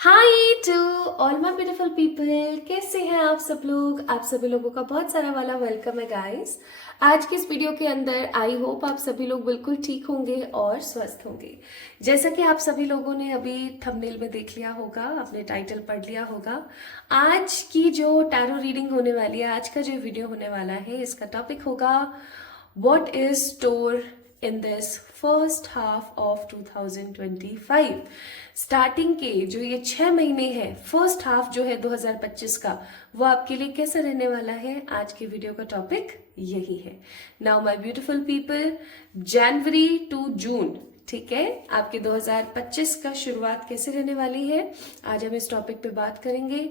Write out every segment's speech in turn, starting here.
Hi to all my beautiful people, कैसे हैं आप सब लोग। आप सभी लोगों का बहुत सारा वाला वेलकम है गाइस। आज की इस वीडियो के अंदर आई होप आप सभी लोग बिल्कुल ठीक होंगे और स्वस्थ होंगे। जैसा कि आप सभी लोगों ने अभी थंबनेल में देख लिया होगा, अपने टाइटल पढ़ लिया होगा, आज की जो टैरो रीडिंग होने वाली है, आज का जो वीडियो होने वाला है, इसका टॉपिक होगा what is store in this first half of 2025। Starting के जो ये 6 महीने हैं, फर्स्ट हाफ जो है 2025 का, वो आपके लिए कैसा रहने वाला है, आज के वीडियो का टॉपिक यही है। Now my beautiful people, January to June, ठीक है, आपके 2025 का शुरुआत कैसे रहने वाली है, आज हम इस टॉपिक पे बात करेंगे।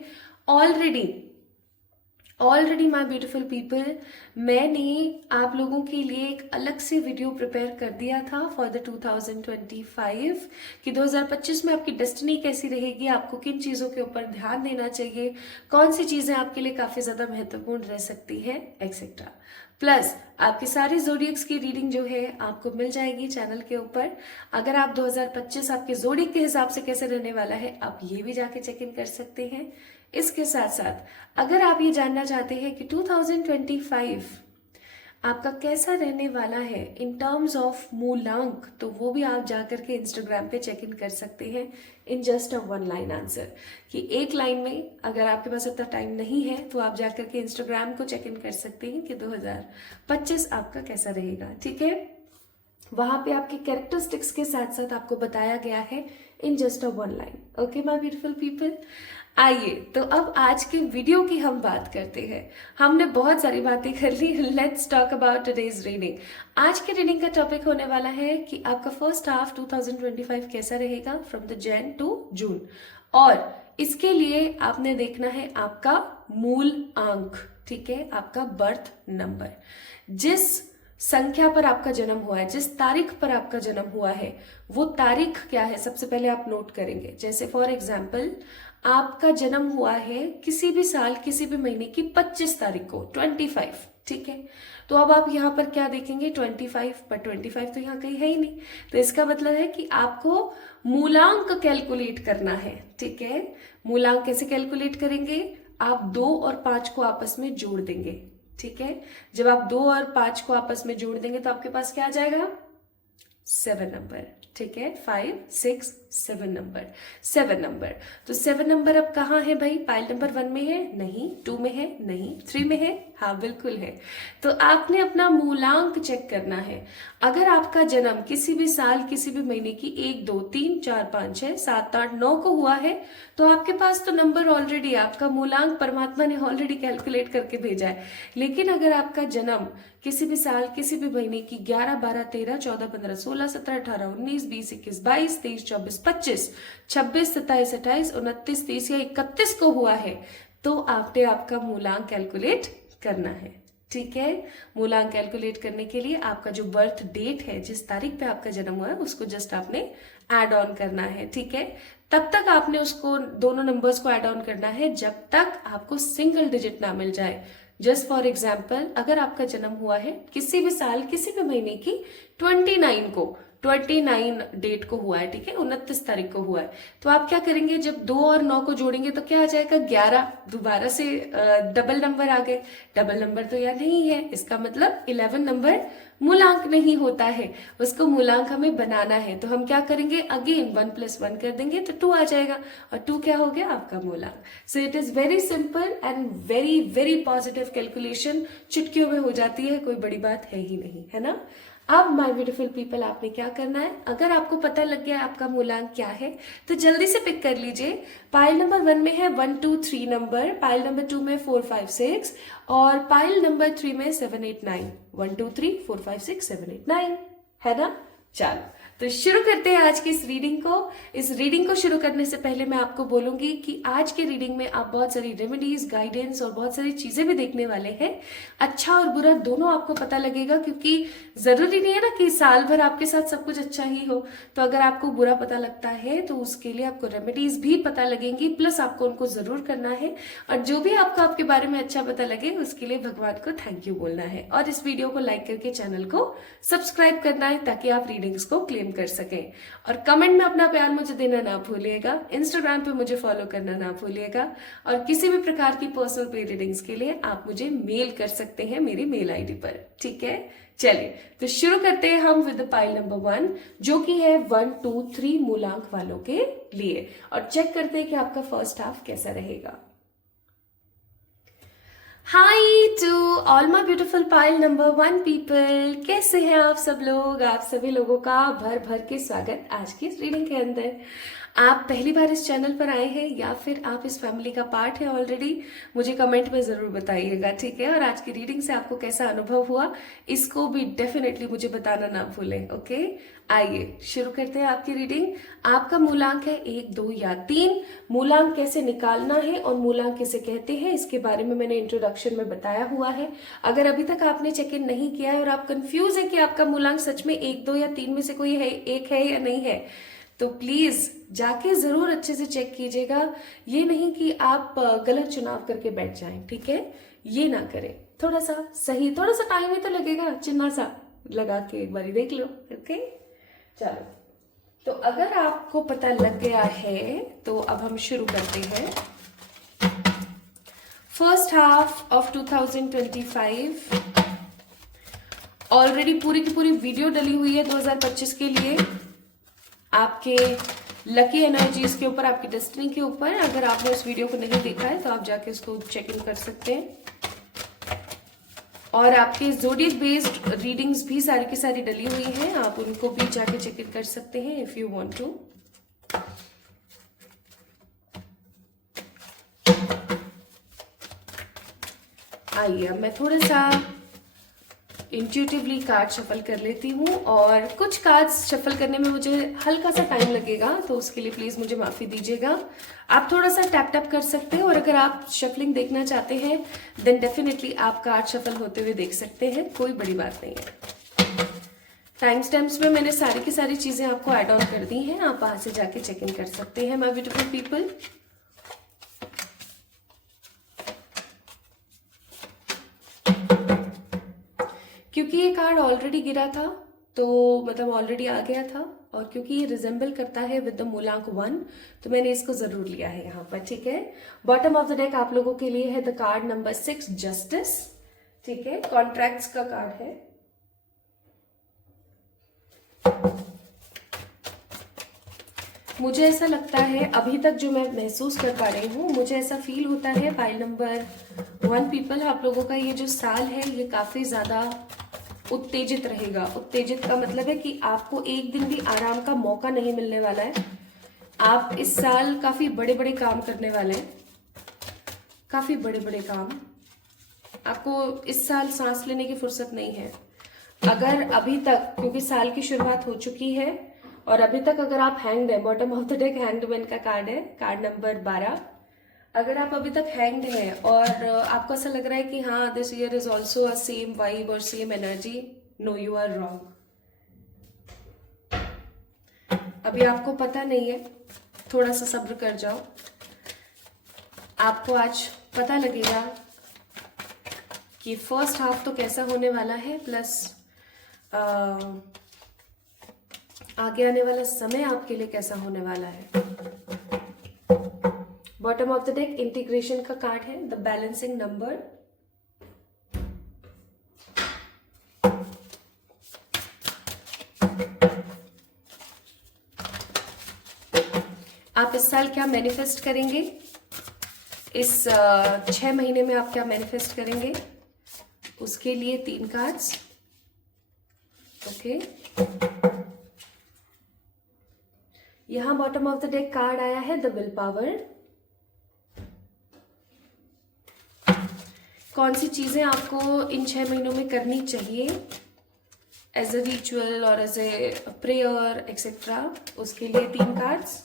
ऑलरेडी माय ब्यूटीफुल पीपल, मैंने आप लोगों के लिए एक अलग से वीडियो प्रिपेयर कर दिया था फॉर द 2025 कि 2025 में आपकी डेस्टिनी कैसी रहेगी, आपको किन चीज़ों के ऊपर ध्यान देना चाहिए, कौन सी चीज़ें आपके लिए काफ़ी ज़्यादा महत्वपूर्ण रह सकती हैं, एक्सेट्रा। प्लस आपके सारे जोडियक्स की रीडिंग जो है आपको मिल जाएगी चैनल के ऊपर। अगर आप 2025 आपके जोडियक के हिसाब से कैसे रहने वाला है, आप ये भी जाके चेक इन कर सकते हैं। इसके साथ साथ अगर आप ये जानना चाहते हैं कि 2025 आपका कैसा रहने वाला है इन टर्म्स ऑफ मूलांक, तो वो भी आप जाकर के इंस्टाग्राम पे चेक इन कर सकते हैं in just a one line answer, कि एक लाइन में, अगर आपके पास इतना टाइम नहीं है तो आप जाकर के इंस्टाग्राम को चेक इन कर सकते हैं कि 2025 आपका कैसा रहेगा, ठीक है। वहां पे आपके कैरेक्टरिस्टिक्स के साथ साथ आपको बताया गया है in just a one line. Okay my beautiful people, आइए तो अब आज के वीडियो की हम बात करते हैं। हमने बहुत सारी बातें कर ली, let's talk about today's reading. आज के रीडिंग का टॉपिक होने वाला है कि आपका फर्स्ट हाफ 2025 कैसा रहेगा from the Jan to June, और इसके लिए आपने देखना है आपका मूल अंक, ठीक है, आपका बर्थ नंबर। जिस संख्या पर आपका जन्म हुआ है, जिस तारीख पर आपका जन्म हुआ है, वो तारीख क्या है सबसे पहले आप नोट करेंगे। जैसे फॉर एग्जाम्पल आपका जन्म हुआ है किसी भी साल किसी भी महीने की 25 तारीख को, 25, ठीक है। तो अब आप यहाँ पर क्या देखेंगे, 25, पर 25 तो यहाँ कहीं है ही नहीं, तो इसका मतलब है कि आपको मूलांक कैलकुलेट करना है, ठीक है। मूलांक कैसे कैलकुलेट करेंगे, आप 2 और 5 को आपस में जोड़ देंगे, ठीक है। जब आप 2 और 5 को आपस में जोड़ देंगे तो आपके पास क्या आ जाएगा, 7 नंबर, ठीक है। 5, 6, 7 नंबर, 7 नंबर। तो 7 नंबर अब कहाँ है भाई, पाइल नंबर 1 में है नहीं, 2 में है नहीं, 3 में है, हाँ बिल्कुल है। तो आपने अपना मूलांक चेक करना है। अगर आपका जन्म किसी भी साल किसी भी महीने की 1, 2, 3, 4, 5, 6, 7, 8, 9 को हुआ है, तो आपके पास तो नंबर ऑलरेडी, आपका मूलांक परमात्मा ने ऑलरेडी कैलकुलेट करके भेजा है। लेकिन अगर आपका जन्म किसी भी साल किसी भी महीने की 11, 12, 13, 14, 15, 16, 17, 18, 19, 20, 21, 22, 23, 24, 25, 26, 27, 28, 29, 30 या 31 को हुआ है, तो आपने आपका मूलांक कैलकुलेट करना है, ठीक है। मूलांक कैलकुलेट करने के लिए आपका जो बर्थ डेट है, जिस तारीख पे आपका जन्म हुआ है, उसको जस्ट आपने ऐड ऑन करना है, ठीक है। तब तक आपने उसको, दोनों नंबर्स को ऐड ऑन करना है जब तक आपको सिंगल डिजिट ना मिल जाए। जस्ट फॉर एग्जाम्पल, अगर आपका जन्म हुआ है किसी भी साल किसी भी महीने की 29 को, 29 डेट को हुआ है, ठीक है, 29 तारीख को हुआ है, तो आप क्या करेंगे, जब 2 और 9 को जोड़ेंगे तो क्या आ जाएगा, 11। दोबारा से डबल नंबर आ गए, डबल नंबर तो यार नहीं है, इसका मतलब 11 नंबर मूलांक नहीं होता है, उसको मूलांक हमें बनाना है। तो हम क्या करेंगे, अगेन 1 + 1 कर देंगे तो 2 आ जाएगा, और 2 क्या हो गया, आपका मूलांक। So it is very simple and very very positive calculation, चुटकियों में हो जाती है, कोई बड़ी बात है ही नहीं, है ना। अब माय ब्यूटीफुल पीपल, आपने क्या करना है, अगर आपको पता लग गया आपका मूलांक क्या है, तो जल्दी से पिक कर लीजिए। पाइल नंबर 1 में है 1, 2, 3 नंबर, पाइल नंबर 2 में 4, 5, 6, और पाइल नंबर 3 में 7, 8, 9, 1, 2, 3, 4, 5, 6, 7, 8, 9, है ना। चलो तो शुरू करते हैं आज की इस रीडिंग को। इस रीडिंग को शुरू करने से पहले मैं आपको बोलूंगी कि आज के रीडिंग में आप बहुत सारी रेमेडीज, गाइडेंस और बहुत सारी चीजें भी देखने वाले हैं। अच्छा और बुरा दोनों आपको पता लगेगा, क्योंकि जरूरी नहीं है ना कि साल भर आपके साथ सब कुछ अच्छा ही हो। तो अगर आपको बुरा पता लगता है तो उसके लिए आपको रेमेडीज भी पता लगेंगी, प्लस आपको उनको जरूर करना है। और जो भी आपको आपके बारे में अच्छा पता लगे उसके लिए भगवान को थैंक यू बोलना है, और इस वीडियो को लाइक करके चैनल को सब्सक्राइब करना है ताकि आप रीडिंग्स को क्लेम क्लेम कर सकें। और कमेंट में अपना प्यार मुझे देना ना भूलिएगा, इंस्टाग्राम पे मुझे फॉलो करना ना भूलिएगा, और किसी भी प्रकार की पर्सनल पे रीडिंग्स के लिए आप मुझे मेल कर सकते हैं मेरी मेल आईडी पर, ठीक है। चलिए तो शुरू करते हैं हम विद पाइल नंबर 1, जो कि है 1, 2, 3 मूलांक वालों के लिए, और चेक करते हैं कि आपका फर्स्ट हाफ कैसा रहेगा। Hi to all my beautiful pile number 1 people, कैसे हैं आप सब लोग। आप सभी लोगों का भर भर के स्वागत आज की इस रीडिंग के अंदर। आप पहली बार इस चैनल पर आए हैं या फिर आप इस फैमिली का पार्ट है ऑलरेडी, मुझे कमेंट में ज़रूर बताइएगा, ठीक है। और आज की रीडिंग से आपको कैसा अनुभव हुआ इसको भी डेफिनेटली मुझे बताना ना भूलें, ओके। आइए शुरू करते हैं आपकी रीडिंग। आपका मूलांक है 1, 2 या 3। मूलांक कैसे निकालना है और मूलांक किसे कहते हैं इसके बारे में मैंने इंट्रोडक्शन में बताया हुआ है। अगर अभी तक आपने चेक इन नहीं किया है और आप कंफ्यूज है कि आपका मूलांक सच में 1, 2 या 3 में से कोई है, एक है या नहीं है, तो प्लीज जाके जरूर अच्छे से चेक कीजिएगा। ये नहीं कि आप गलत चुनाव करके बैठ जाएं, ठीक है, ये ना करें। थोड़ा सा सही, थोड़ा सा टाइम ही तो लगेगा, चिन्ना सा लगा के एक बारी देख लो, ओके। चलो तो अगर आपको पता लग गया है तो अब हम शुरू करते हैं। फर्स्ट हाफ ऑफ 2025 ऑलरेडी पूरी की पूरी वीडियो डली हुई है 2025 के लिए, आपके लकी एनर्जीज के ऊपर, आपकी डेस्टिनी के ऊपर। अगर आपने उस वीडियो को नहीं देखा है तो आप जाके उसको चेक इन कर सकते हैं। और आपके ज़ोडिएक बेस्ड रीडिंग्स भी सारी की सारी डली हुई हैं, आप उनको भी जाके चेक इन कर सकते हैं इफ यू वांट टू। आइए मैं थोड़ा सा इंट्यूटिवली कार्ड शफल कर लेती हूँ, और कुछ कार्ड्स शफल करने में मुझे हल्का सा टाइम लगेगा, तो उसके लिए प्लीज मुझे माफी दीजिएगा। आप थोड़ा सा टैप टैप कर सकते हैं, और अगर आप शफलिंग देखना चाहते हैं देन डेफिनेटली आप कार्ड शफल होते हुए देख सकते हैं, कोई बड़ी बात नहीं है। टाइम स्टैम्प्स में मैंने सारी की सारी चीजें आपको एड ऑन कर दी हैं, आप वहां से जाके चेक इन कर सकते हैं माय ब्यूटीफुल पीपल। क्योंकि ये कार्ड ऑलरेडी गिरा था, तो मतलब ऑलरेडी आ गया था, और क्योंकि ये रिजेंबल करता है विद द मूलांक 1, तो मैंने इसको जरूर लिया है यहाँ पर, ठीक है। बॉटम ऑफ द डेक आप लोगों के लिए है द कार्ड नंबर 6 जस्टिस, ठीक है, कॉन्ट्रैक्ट्स का कार्ड है। मुझे ऐसा लगता है अभी तक जो मैं महसूस कर पा रही हूँ, मुझे ऐसा फील होता है पाइल नंबर 1 पीपल, आप लोगों का ये जो साल है ये काफी ज्यादा उत्तेजित रहेगा। उत्तेजित का मतलब है कि आपको एक दिन भी आराम का मौका नहीं मिलने वाला है। आप इस साल काफी बड़े बड़े काम करने वाले हैं, काफी बड़े बड़े काम। आपको इस साल सांस लेने की फुर्सत नहीं है। अगर अभी तक, क्योंकि साल की शुरुआत हो चुकी है, और अभी तक अगर आप हैंग्ड है, बॉटम ऑफ द डेक हैंग्डमैन का कार्ड है, कार्ड नंबर 12। अगर आप अभी तक हैंग्ड हैं और आपको ऐसा लग रहा है कि हाँ this year is also a same vibe और same energy, no you are wrong. अभी आपको पता नहीं है, थोड़ा सा सब्र कर जाओ, आपको आज पता लगेगा कि फर्स्ट हाफ तो कैसा होने वाला है, प्लस आगे आने वाला समय आपके लिए कैसा होने वाला है। Bottom of the deck integration का कार्ड है, द बैलेंसिंग नंबर। आप इस साल क्या मैनिफेस्ट करेंगे, इस 6 महीने में आप क्या मैनिफेस्ट करेंगे, उसके लिए 3 कार्ड्स, ओके। यहां bottom of the deck card आया है द विल पावर। कौन सी चीजें आपको इन 6 महीनों में करनी चाहिए एज अ रिचुअल और एज ए प्रेयर एक्सेट्रा, उसके लिए 3 कार्ड्स।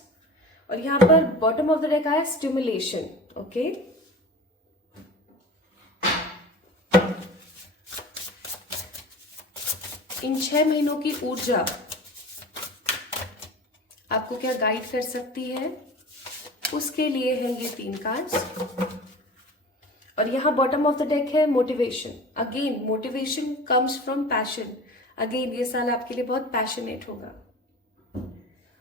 और यहाँ पर बॉटम ऑफ द डेक आया स्टिमुलेशन, ओके। इन 6 महीनों की ऊर्जा आपको क्या गाइड कर सकती है, उसके लिए है ये 3 कार्ड्स। और यहाँ बॉटम ऑफ द डेक है motivation. Again motivation comes from passion. Again ये साल आपके लिए बहुत पैशनेट होगा,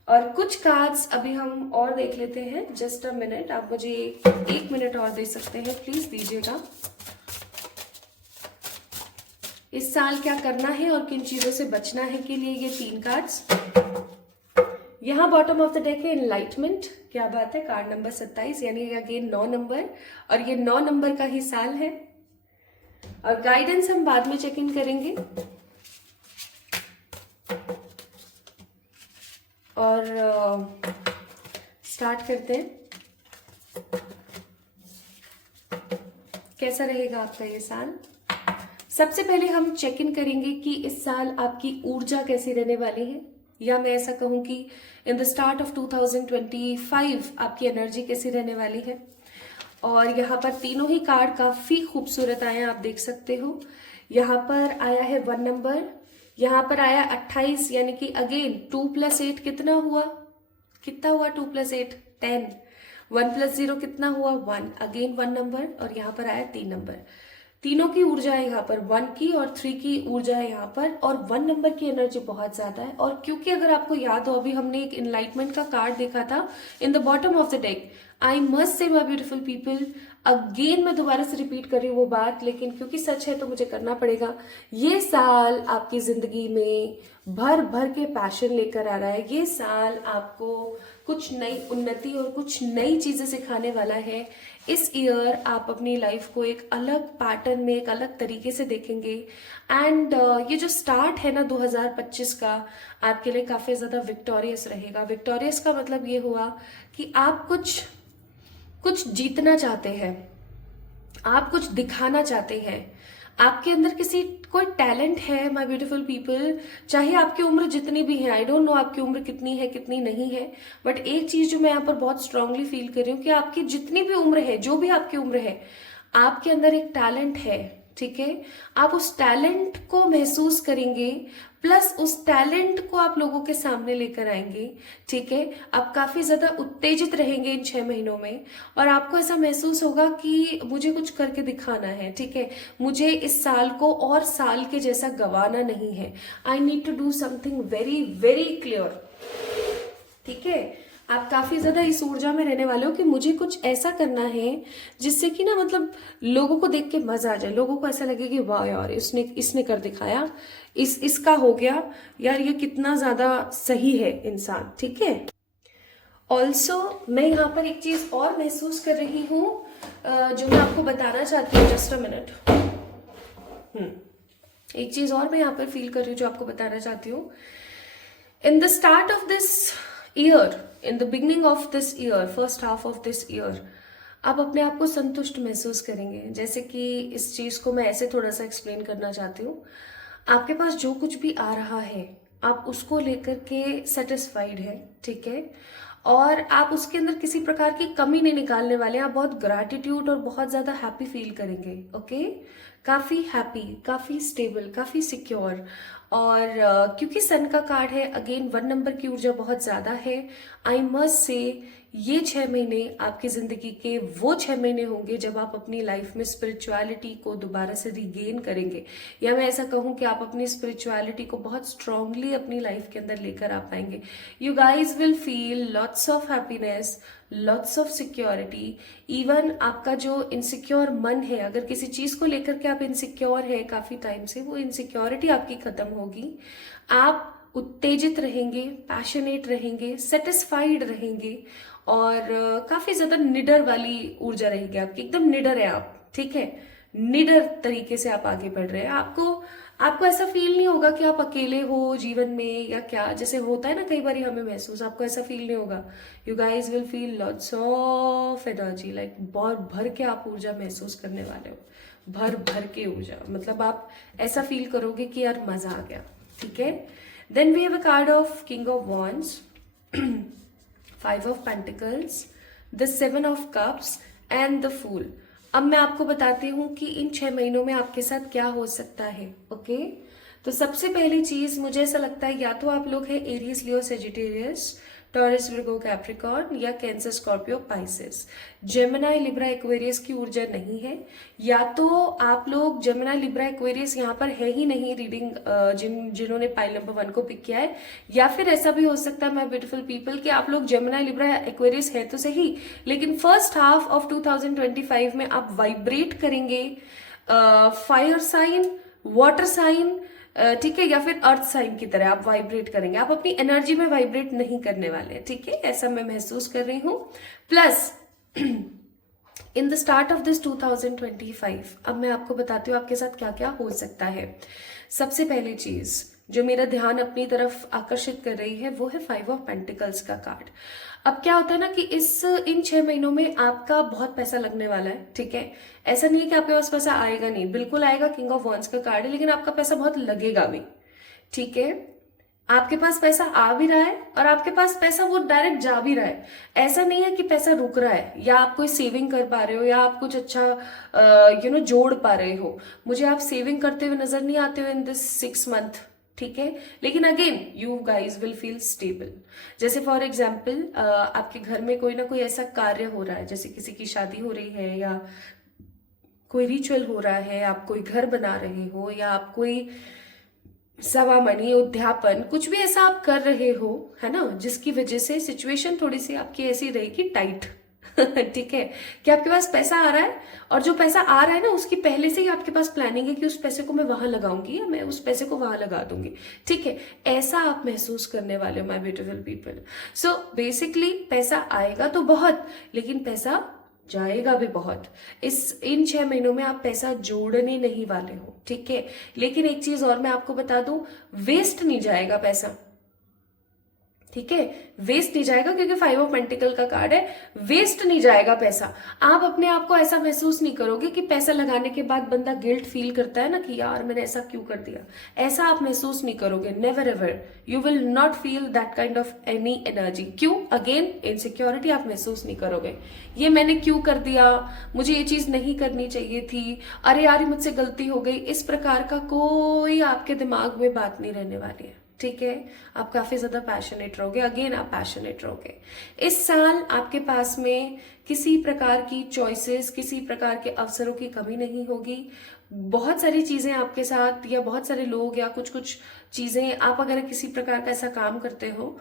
और कुछ कार्ड्स अभी हम और देख लेते हैं। जस्ट अ मिनट, आप मुझे एक मिनट और दे सकते हैं, प्लीज दीजिएगा। इस साल क्या करना है और किन चीजों से बचना है के लिए ये 3 कार्ड्स। यहाँ बॉटम ऑफ द डेक है एनलाइटमेंट, क्या बात है, कार्ड नंबर 27 यानी अगेन 9 नंबर, और ये 9 नंबर का ही साल है। और गाइडेंस हम बाद में चेक इन करेंगे। और स्टार्ट करते हैं। कैसा रहेगा आपका ये साल। सबसे पहले हम चेक इन करेंगे कि इस साल आपकी ऊर्जा कैसी रहने वाली है, या मैं ऐसा कहूं कि इन द स्टार्ट ऑफ 2025 आपकी एनर्जी कैसी रहने वाली है। और यहाँ पर तीनों ही कार्ड काफी खूबसूरत आए हैं, आप देख सकते हो। यहाँ पर आया है 1 नंबर, यहाँ पर आया 28 यानी कि अगेन 2 + 8 कितना हुआ, 2 + 8 10, 1 + 0 कितना हुआ 1, अगेन 1 नंबर, और यहाँ पर आया 3 नंबर। तीनों की ऊर्जा है यहाँ पर, 1 की और 3 की ऊर्जा है यहाँ पर, और 1 नंबर की एनर्जी बहुत ज्यादा है। और क्योंकि अगर आपको याद हो, अभी हमने एक एनलाइटमेंट का कार्ड देखा था in the bottom of the deck. I must say my beautiful people, again मैं दोबारा से रिपीट कर रही हूँ वो बात, लेकिन क्योंकि सच है तो मुझे करना पड़ेगा। ये साल आपकी जिंदगी में भर भर के पैशन लेकर आ रहा है। ये साल आपको कुछ नई उन्नति और कुछ नई चीजें सिखाने वाला है। इस ईयर आप अपनी लाइफ को एक अलग पैटर्न में, एक अलग तरीके से देखेंगे। एंड ये जो स्टार्ट है ना 2025 का, आपके लिए काफी ज्यादा विक्टोरियस रहेगा। विक्टोरियस का मतलब ये हुआ कि आप कुछ जीतना चाहते हैं, आप कुछ दिखाना चाहते हैं, आपके अंदर किसी कोई टैलेंट है माय ब्यूटीफुल पीपल। चाहे आपकी उम्र जितनी भी है, आई डोंट नो आपकी उम्र कितनी है कितनी नहीं है, बट एक चीज जो मैं यहाँ पर बहुत स्ट्रांगली फील कर रही हूँ कि आपकी जितनी भी उम्र है, जो भी आपकी उम्र है, आपके अंदर एक टैलेंट है, ठीक है। आप उस टैलेंट को महसूस करेंगे, प्लस उस टैलेंट को आप लोगों के सामने लेकर आएंगे, ठीक है। आप काफी ज्यादा उत्तेजित रहेंगे इन 6 महीनों में, और आपको ऐसा महसूस होगा कि मुझे कुछ करके दिखाना है, ठीक है। मुझे इस साल को और साल के जैसा गंवाना नहीं है। I need to do something very very clear, ठीक है। आप काफी ज्यादा इस ऊर्जा में रहने वाले हो कि मुझे कुछ ऐसा करना है जिससे कि ना मतलब लोगों को देख के मजा आ जाए, लोगों को ऐसा लगे कि वाह यार इसने कर दिखाया, इसका हो गया यार, ये कितना ज्यादा सही है इंसान, ठीक है। ऑल्सो मैं यहाँ पर एक चीज और महसूस कर रही हूँ जो मैं आपको बताना चाहती हूँ। Just a minute. एक चीज और मैं यहाँ पर फील कर रही हूँ जो आपको बताना चाहती हूँ। In the start of this year, in the beginning of this year, first half of this year, आप अपने आप को संतुष्ट महसूस करेंगे। जैसे कि इस चीज को मैं ऐसे थोड़ा सा एक्सप्लेन करना चाहती हूँ। आपके पास जो कुछ भी आ रहा है, आप उसको लेकर के सेटिस्फाइड है, ठीक है। और आप उसके अंदर किसी प्रकार की कमी नहीं निकालने वाले। आप बहुत ग्रैटिट्यूड और बहुत ज्यादा हैप्पी फील करेंगे, ओके। काफी हैप्पी, काफी स्टेबल, काफी सिक्योर। और क्योंकि सन का कार्ड है, अगेन 1 नंबर की ऊर्जा बहुत ज्यादा है। आई मस्ट से ये 6 महीने आपकी जिंदगी के वो 6 महीने होंगे जब आप अपनी लाइफ में स्पिरिचुअलिटी को दोबारा से रिगेन करेंगे, या मैं ऐसा कहूं कि आप अपनी स्पिरिचुअलिटी को बहुत स्ट्रांगली अपनी लाइफ के अंदर लेकर आ पाएंगे। You guys will feel lots of happiness, lots of security. Even आपका जो इनसिक्योर मन है, अगर किसी चीज को लेकर के आप इनसिक्योर है काफी टाइम से, वो इनसिक्योरिटी आपकी खत्म होगी। आप उत्तेजित रहेंगे, पैशनेट रहेंगे, सेटिस्फाइड रहेंगे, और काफी ज्यादा निडर वाली ऊर्जा रहेगी आपकी। एकदम निडर है आप, ठीक है। निडर तरीके से आप आगे बढ़ रहे हैं। आपको ऐसा फील नहीं होगा कि आप अकेले हो जीवन में या क्या, जैसे होता है ना कई बार हमें महसूस, आपको ऐसा फील नहीं होगा। You guys will feel lots of energy, like बहुत भर के आप ऊर्जा महसूस करने वाले हो, भर भर के ऊर्जा। मतलब आप ऐसा फील करोगे कि यार मजा आ गया, ठीक है। Then we have a card of king of wands, 5 of pentacles, the 7 of cups and the fool. अब मैं आपको बताती हूँ कि इन 6 महीनों में आपके साथ क्या हो सकता है, ओके। तो सबसे पहली चीज मुझे ऐसा लगता है, या तो आप लोग हैं एरियस, लियो, सेजिटेरियस, टॉरस, विर्गो, कैप्रिकॉर्न या cancer, Scorpio, Pisces. Gemini, Libra, Aquarius की ऊर्जा नहीं है। या तो आप लोग जेमिनाई, लिब्रा, एक्वेरियस यहाँ पर है ही नहीं रीडिंग, जिन्होंने पाइल नंबर 1 को पिक किया है। या फिर ऐसा भी हो सकता है माय ब्यूटीफुल पीपल कि आप लोग जेमिनाई, लिब्रा, एक्वेरियस है तो सही, लेकिन फर्स्ट हाफ ऑफ 2025 में आप वाइब्रेट करेंगे फायर साइन, वाटर साइन, ठीक है, या फिर अर्थ साइन की तरह आप वाइब्रेट करेंगे। आप अपनी एनर्जी में वाइब्रेट नहीं करने वाले हैं, ठीक है, ऐसा मैं महसूस कर रही हूं। Plus in the start of this 2025 अब मैं आपको बताती हूँ आपके साथ क्या क्या हो सकता है। सबसे पहली चीज जो मेरा ध्यान अपनी तरफ आकर्षित कर रही है वो है 5 ऑफ पेंटिकल्स का कार्ड। अब क्या होता है ना कि इन 6 महीनों में आपका बहुत पैसा लगने वाला है, ठीक है। ऐसा नहीं है कि आपके पास पैसा आएगा नहीं, बिल्कुल आएगा, किंग ऑफ वॉन्ड्स का कार्ड है, लेकिन आपका पैसा बहुत लगेगा भी, ठीक है। आपके पास पैसा आ भी रहा है और आपके पास पैसा वो डायरेक्ट जा भी रहा है। ऐसा नहीं है कि पैसा रुक रहा है या आप कोई सेविंग कर पा रहे हो या आप कुछ अच्छा जोड़ पा रहे हो। मुझे आप सेविंग करते हुए नजर नहीं आते हो इन दिस 6 मंथ, ठीक है, लेकिन again you guys will feel stable. जैसे फॉर एग्जाम्पल आपके घर में कोई ना कोई ऐसा कार्य हो रहा है, जैसे किसी की शादी हो रही है या कोई रिचुअल हो रहा है, आप कोई घर बना रहे हो या आप कोई सवामनी, उद्यापन, कुछ भी ऐसा आप कर रहे हो, है ना, जिसकी वजह से सिचुएशन थोड़ी सी आपकी ऐसी रहेगी टाइट ठीक है, कि आपके पास पैसा आ रहा है और जो पैसा आ रहा है ना उसकी पहले से ही आपके पास प्लानिंग है कि उस पैसे को मैं वहां लगाऊंगी या मैं उस पैसे को वहां लगा दूंगी, ठीक है। ऐसा आप महसूस करने वाले हो my beautiful people. So basically पैसा आएगा तो बहुत, लेकिन पैसा जाएगा भी बहुत। इन 6 महीनों में आप पैसा जोड़ने नहीं वाले हो, ठीक है। लेकिन एक चीज और मैं आपको बता दूं, वेस्ट नहीं जाएगा पैसा, ठीक है, वेस्ट नहीं जाएगा, क्योंकि 5 ऑफ पेंटिकल का कार्ड है, वेस्ट नहीं जाएगा पैसा। आप अपने आप को ऐसा महसूस नहीं करोगे कि पैसा लगाने के बाद बंदा गिल्ट फील करता है ना कि यार मैंने ऐसा क्यों कर दिया, ऐसा आप महसूस नहीं करोगे। Never ever, you will not feel that kind of any energy. क्यों? अगेन इनसिक्योरिटी आप महसूस नहीं करोगे, ये मैंने क्यों कर दिया, मुझे ये चीज नहीं करनी चाहिए थी, अरे यार मुझसे गलती हो गई, इस प्रकार का कोई आपके दिमाग में बात नहीं रहने वाली है, ठीक है। आप काफी ज्यादा पैशनेट रहोगे, अगेन आप पैशनेट रहोगे। इस साल आपके पास में किसी प्रकार की चॉइसेस, किसी प्रकार के अवसरों की कमी नहीं होगी। बहुत सारी चीजें आपके साथ या बहुत सारे लोग या कुछ कुछ चीजें, आप अगर किसी प्रकार का ऐसा काम करते हो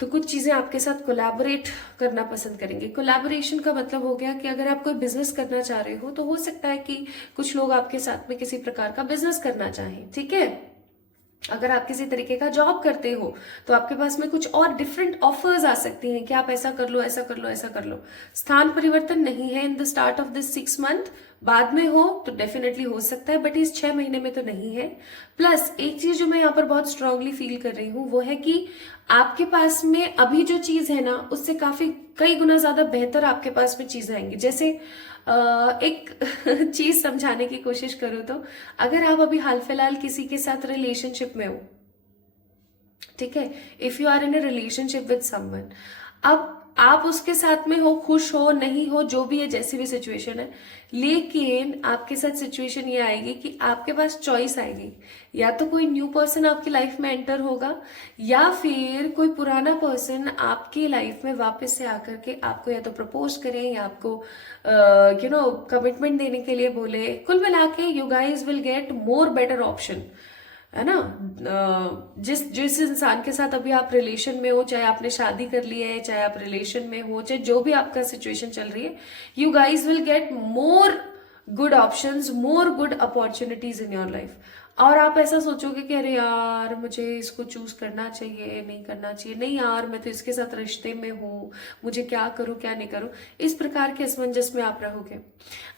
तो कुछ चीजें आपके साथ कोलैबोरेट करना पसंद करेंगे। कोलैबोरेशन का मतलब हो गया कि अगर आप कोई बिजनेस करना चाह रहे हो तो हो सकता है कि कुछ लोग आपके साथ में किसी प्रकार का बिजनेस करना चाहें, ठीक है। अगर आप किसी तरीके का जॉब करते हो तो आपके पास में कुछ और डिफरेंट ऑफर्स आ सकती हैं कि आप ऐसा कर लो, ऐसा कर लो, ऐसा कर लो। स्थान परिवर्तन नहीं है in the start of this 6 month, बाद में हो तो डेफिनेटली हो सकता है, बट इस 6 महीने में तो नहीं है। प्लस एक चीज जो मैं यहाँ पर बहुत स्ट्रांगली फील कर रही हूँ वो है कि आपके पास में अभी जो चीज है ना उससे काफी कई गुना ज्यादा बेहतर आपके पास में चीजें आएंगी। जैसे एक चीज समझाने की कोशिश करूँ तो अगर आप अभी हाल फिलहाल किसी के साथ रिलेशनशिप में हो, ठीक है, if you are in a relationship with someone, अब आप उसके साथ में हो, खुश हो नहीं हो, जो भी है, जैसी भी सिचुएशन है, लेकिन आपके साथ सिचुएशन ये आएगी कि आपके पास चॉइस आएगी, या तो कोई न्यू पर्सन आपकी लाइफ में एंटर होगा या फिर कोई पुराना पर्सन आपकी लाइफ में वापस से आकर के आपको या तो प्रपोज करे या आपको कमिटमेंट देने के लिए बोले। कुल मिला के you guys will get more better option, है ना। जिस इंसान के साथ अभी आप रिलेशन में हो, चाहे आपने शादी कर ली है, चाहे आप रिलेशन में हो, चाहे जो भी आपका सिचुएशन चल रही है, you guys will get more good options, more good opportunities in your life. और आप ऐसा सोचोगे कि अरे यार मुझे इसको चूज करना चाहिए, नहीं करना चाहिए, नहीं यार मैं तो इसके साथ रिश्ते में हूँ, मुझे क्या करूँ क्या नहीं करूँ, इस प्रकार के असमंजस में आप रहोगे।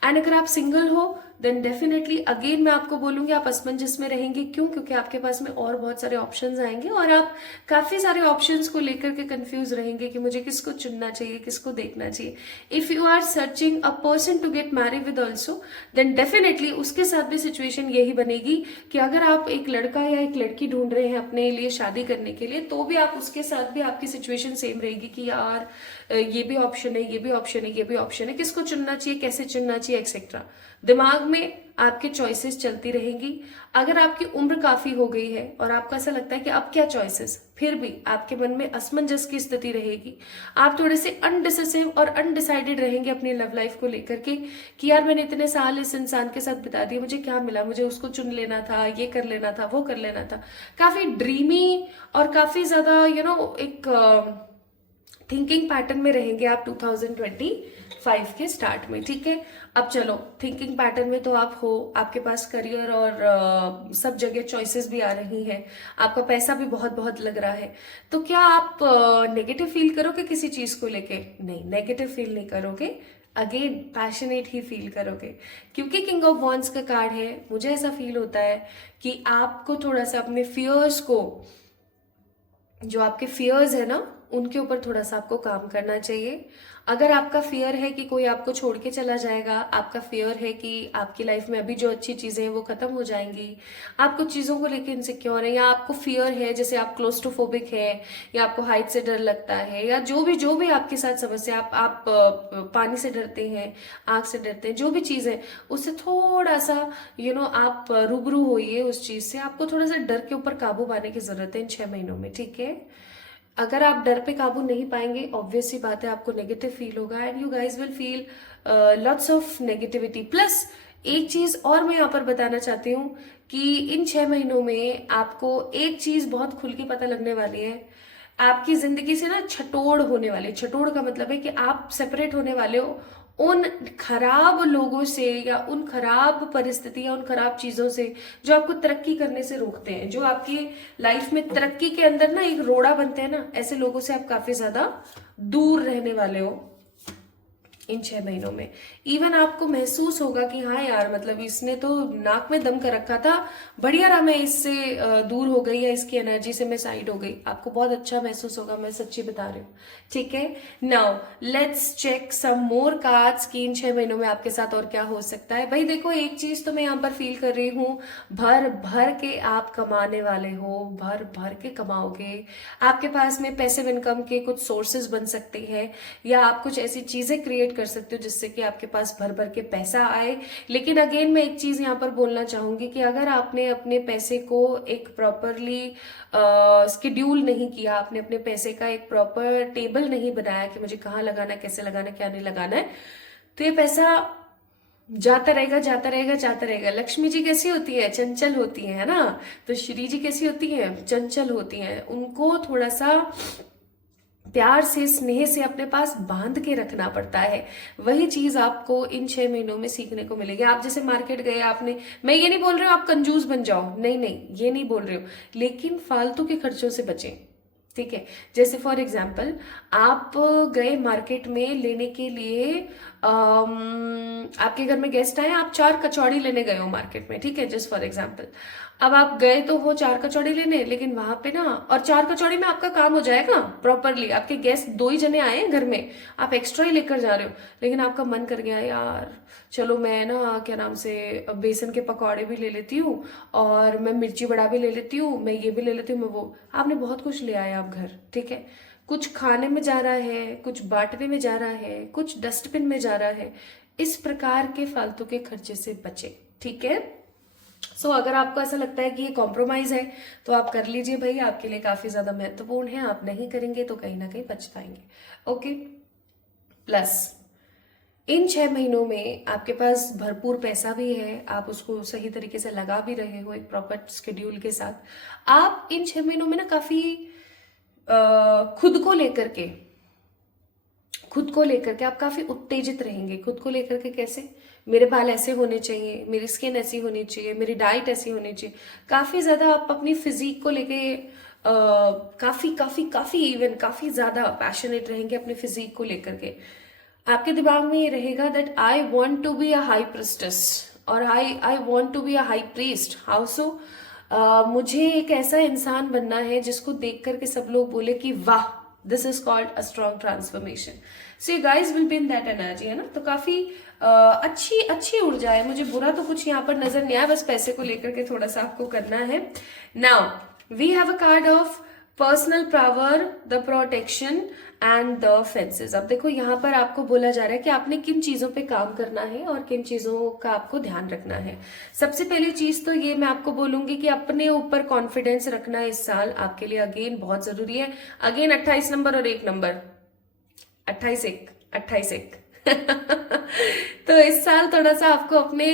एंड अगर आप सिंगल हो देन डेफिनेटली अगेन मैं आपको बोलूंगी आप असमंजस में रहेंगे। क्यों? क्योंकि आपके पास में और बहुत सारे ऑप्शंस आएंगे और आप काफी सारे ऑप्शंस को लेकर के कंफ्यूज रहेंगे कि मुझे किसको चुनना चाहिए, किसको देखना चाहिए। If you are searching a person to get married with also then definitely उसके साथ भी सिचुएशन यही बनेगी कि अगर आप एक लड़का या एक लड़की ढूंढ रहे हैं अपने लिए शादी करने के लिए, तो भी आप उसके साथ भी आपकी सिचुएशन सेम रहेगी कि यार ये भी ऑप्शन है, ये भी ऑप्शन है, ये भी ऑप्शन है, किसको चुनना चाहिए, कैसे चुनना चाहिए, एक्सेट्रा। दिमाग में आपके चॉइसेस चलती रहेंगी। अगर आपकी उम्र काफी हो गई है और आपको ऐसा लगता है कि अब क्या चॉइसेस, फिर भी आपके मन में असमंजस की स्थिति रहेगी। आप थोड़े से अनडिसिसिव और अनडिसाइडेड रहेंगे अपनी लव लाइफ को लेकर के कि यार मैंने इतने साल इस इंसान के साथ बिता दिए, मुझे क्या मिला, मुझे उसको चुन लेना था, ये कर लेना था, वो कर लेना था। काफी ड्रीमी और काफी ज्यादा एक थिंकिंग पैटर्न में रहेंगे आप 2025 के स्टार्ट में। ठीक है, अब चलो थिंकिंग पैटर्न में तो आप हो, आपके पास करियर और सब जगह चॉइसेस भी आ रही हैं, आपका पैसा भी बहुत बहुत लग रहा है। तो क्या आप नेगेटिव फील करोगे किसी चीज को लेके? नहीं, नेगेटिव फील नहीं करोगे, अगेन पैशनेट ही फील करोगे, क्योंकि किंग ऑफ वॉन्ड्स का कार्ड है। मुझे ऐसा फील होता है कि आपको थोड़ा सा अपने फियर्स को, जो आपके फियर्स है ना, उनके ऊपर थोड़ा सा आपको काम करना चाहिए। अगर आपका फियर है कि कोई आपको छोड़ के चला जाएगा, आपका फियर है कि आपकी लाइफ में अभी जो अच्छी चीजें हैं वो खत्म हो जाएंगी, आप कुछ चीजों को लेकर इनसिक्योर है, या आपको फियर है, जैसे आप क्लोस्ट्रोफोबिक है, या आपको हाइट से डर लगता है, या जो भी आपके साथ समस्या, आप पानी से डरते हैं, आग से डरते हैं, जो भी चीज है उससे थोड़ा सा आप रूबरू होइए उस चीज से। आपको थोड़ा सा डर के ऊपर काबू पाने की जरूरत है इन 6 महीनों में। ठीक है, अगर आप डर पे काबू नहीं पाएंगे, ऑब्वियस सी बात है आपको नेगेटिव फील होगा and you guys will feel lots of negativity. Plus एक चीज और मैं यहाँ पर बताना चाहती हूँ कि इन 6 महीनों में आपको एक चीज बहुत खुल के पता लगने वाली है, आपकी जिंदगी से ना छटोड़ होने वाली। छटोड़ का मतलब है कि आप सेपरेट होने वाले हो उन खराब लोगों से, या उन खराब परिस्थिति या उन खराब चीजों से जो आपको तरक्की करने से रोकते हैं, जो आपकी लाइफ में तरक्की के अंदर ना एक रोड़ा बनते हैं ना, ऐसे लोगों से आप काफी ज्यादा दूर रहने वाले हो इन 6 महीनों में। इवन आपको महसूस होगा कि हाँ यार, मतलब इसने तो नाक में दम कर रखा था, बढ़िया रहा मैं इससे दूर हो गई, या इसकी एनर्जी से मैं साइड हो गई। आपको बहुत अच्छा महसूस होगा, मैं सच्ची बता रही हूँ। ठीक है, now let's check some more cards कि इन 6 महीनों में आपके साथ और क्या हो सकता है। भाई देखो, एक चीज तो मैं यहाँ पर फील कर रही हूँ, भर भर के आप कमाने वाले हो, भर भर के कमाओगे। आपके पास में पैसिव इनकम के कुछ सोर्सेज बन सकते हैं, या आप कुछ ऐसी चीजें क्रिएट कर सकते हो जिससे कि आपके पास भर भर के पैसा आए। लेकिन अगेन मैं एक चीज यहाँ पर बोलना चाहूंगी कि अगर आपने अपने पैसे को एक प्रॉपरली स्केड्यूल नहीं किया, आपने अपने पैसे का एक प्रॉपर टेबल नहीं बनाया कि मुझे कहाँ लगाना, कैसे लगाना, क्या नहीं लगाना है, तो ये पैसा जाता रहेगा, जाता रहेगा, जाता रहेगा। लक्ष्मी जी कैसी होती है? चंचल होती है ना। तो श्री जी कैसी होती है? चंचल होती हैं। उनको थोड़ा सा प्यार से, स्नेह से अपने पास बांध के रखना पड़ता है। वही चीज आपको इन 6 महीनों में सीखने को मिलेगी। आप जैसे मार्केट गए, आपने, मैं ये नहीं बोल रही हूँ आप कंजूस बन जाओ, नहीं नहीं, ये नहीं बोल रही हूँ, लेकिन फालतू के खर्चों से बचें। ठीक है, जैसे फॉर एग्जाम्पल आप गए मार्केट में लेने के लिए, आपके घर में गेस्ट आए, आप 4 कचौड़ी लेने गए हो मार्केट में। ठीक है, जस्ट फॉर एग्जाम्पल। अब आप गए तो वो 4 कचौड़ी लेने, लेकिन वहां पे ना, और 4 कचौड़ी में आपका काम हो जाएगा प्रॉपरली, आपके गेस्ट 2 ही जने आए हैं घर में, आप एक्स्ट्रा ही लेकर जा रहे हो, लेकिन आपका मन कर गया यार चलो मैं ना क्या नाम से बेसन के पकौड़े भी ले लेती हूँ, और मैं मिर्ची बड़ा भी ले लेती हूँ, मैं ये भी ले लेती हूँ, मैं वो। आपने बहुत कुछ ले आए आप घर। ठीक है, कुछ खाने में जा रहा है, कुछ बांटने में जा रहा है, कुछ डस्टबिन में जा रहा है। इस प्रकार के फालतू के खर्चे से बचे। ठीक है, सो अगर आपको ऐसा लगता है कि ये कॉम्प्रोमाइज है तो आप कर लीजिए भाई, आपके लिए काफी ज्यादा महत्वपूर्ण है। आप नहीं करेंगे तो कहीं ना कहीं पछताएंगे। ओके, प्लस इन 6 महीनों में आपके पास भरपूर पैसा भी है, आप उसको सही तरीके से लगा भी रहे हो एक प्रॉपर शेड्यूल के साथ। आप इन 6 महीनों में ना काफी खुद को लेकर के आप काफी उत्तेजित रहेंगे। खुद को लेकर के कैसे? मेरे बाल ऐसे होने चाहिए, मेरी स्किन ऐसी होनी चाहिए, मेरी डाइट ऐसी होनी चाहिए। काफी ज्यादा आप अपनी फिजिक को लेके काफी इवन काफी ज्यादा पैशनेट रहेंगे अपने फिजिक को लेकर के। आपके दिमाग में ये रहेगा that I want to be a high priestess, और I want to be a high priest. How so? मुझे एक ऐसा इंसान बनना है जिसको देख करके सब लोग बोले कि वाह, this is called a strong transformation. So you guys will be in that energy, है ना। तो काफी अच्छी ऊर्जा है। मुझे बुरा तो कुछ यहाँ पर नजर नहीं आया, बस पैसे को लेकर के थोड़ा सा आपको करना है। Now we have a card of personal power, the protection and the fences. अब देखो यहाँ पर आपको बोला जा रहा है कि आपने किन चीजों पे काम करना है और किन चीजों का आपको ध्यान रखना है। सबसे पहली चीज तो ये मैं आपको बोलूंगी कि अपने ऊपर कॉन्फिडेंस रखना इस साल आपके लिए अगेन बहुत जरूरी है। अगेन 28 नंबर और 1 नंबर, 28 1 तो इस साल थोड़ा सा आपको अपने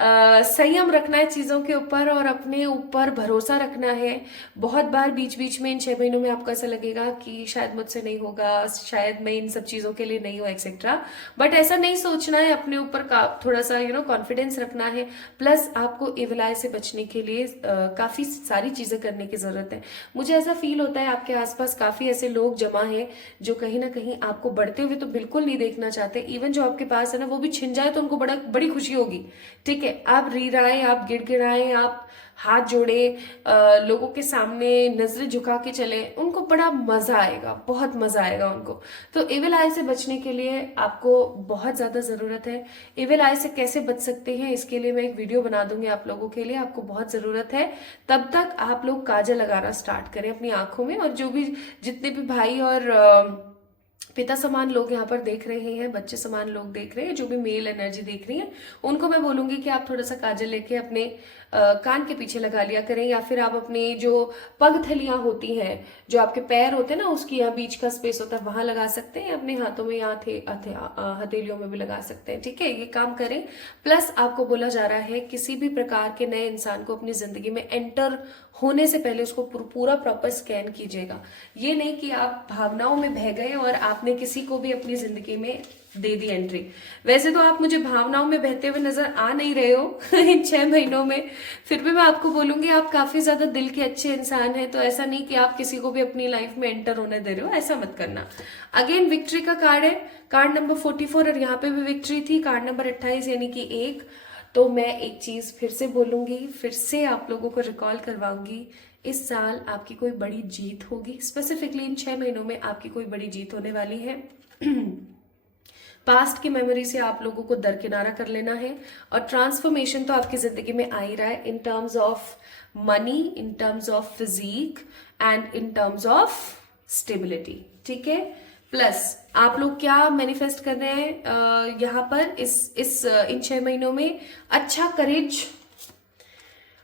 संयम रखना है चीजों के ऊपर और अपने ऊपर भरोसा रखना है। बहुत बार बीच बीच में इन 6 महीनों में आपको ऐसा लगेगा कि शायद मुझसे नहीं होगा, शायद मैं इन सब चीजों के लिए नहीं हूँ एक्सेट्रा, बट ऐसा नहीं सोचना है। अपने ऊपर थोड़ा सा कॉन्फिडेंस रखना है। प्लस आपको इविल आई से बचने के लिए काफी सारी चीजें करने की जरूरत है। मुझे ऐसा फील होता है आपके आसपास काफी ऐसे लोग जमा हैं जो कहीं ना कहीं आपको बढ़ते हुए तो बिल्कुल नहीं देखना चाहते। इवन जो आपके पास है ना वो भी छिन जाए तो उनको बड़ी खुशी होगी। ठीक है, आप रीराएं, आप गिड़गिड़ाएं, आप हाथ जोड़े, लोगों के सामने नजरें झुका के चले, उनको बड़ा मजा आएगा, बहुत मजा आएगा उनको। तो इविल आई से बचने के लिए आपको बहुत ज्यादा जरूरत है। इविल आई से कैसे बच सकते हैं इसके लिए मैं एक वीडियो बना दूंगी आप लोगों के लिए, आपको बहुत जरूरत है। तब तक आप लोग काजल लगाना स्टार्ट करें अपनी आंखों में। और जो भी जितने भी भाई और पिता समान लोग यहाँ पर देख रहे हैं, बच्चे समान लोग देख रहे हैं, जो भी मेल एनर्जी देख रही है, उनको मैं बोलूंगी कि आप थोड़ा सा काजल लेके अपने कान के पीछे लगा लिया करें, या फिर आप अपनी जो पगथलियां होती हैं, जो आपके पैर होते हैं ना, उसकी यहाँ बीच का स्पेस होता है, वहां लगा सकते हैं। अपने हाथों में यहाँ हथेलियों में भी लगा सकते हैं। ठीक है, ये काम करें। प्लस आपको बोला जा रहा है किसी भी प्रकार के नए इंसान को अपनी जिंदगी में एंटर होने से पहले उसको पूरा प्रॉपर स्कैन कीजिएगा। ये नहीं कि आप भावनाओं में बह गए और आपने किसी को भी अपनी जिंदगी में दे दी एंट्री। वैसे तो आप मुझे भावनाओं में बहते हुए नजर आ नहीं रहे हो इन 6 महीनों में, फिर भी मैं आपको बोलूंगी आप काफी ज्यादा दिल के अच्छे इंसान हैं। तो ऐसा नहीं कि आप किसी को भी अपनी लाइफ में एंटर होने दे रहे हो, ऐसा मत करना। अगेन विक्ट्री का कार्ड है, कार्ड नंबर 44, और यहाँ पे भी विक्ट्री थी, कार्ड नंबर 28 यानी कि 1। तो मैं एक चीज फिर से बोलूंगी, फिर से आप लोगों को रिकॉल करवाऊंगी, इस साल आपकी कोई बड़ी जीत होगी। स्पेसिफिकली इन 6 महीनों में आपकी कोई बड़ी जीत होने वाली है। पास्ट की मेमोरी से आप लोगों को दरकिनारा कर लेना है। और ट्रांसफॉर्मेशन तो आपकी जिंदगी में आ ही रहा है, in terms of money, in terms of physique and in terms of stability. ठीक है, प्लस आप लोग क्या मैनिफेस्ट कर रहे हैं यहाँ पर इन 6 महीनों में? अच्छा करेज,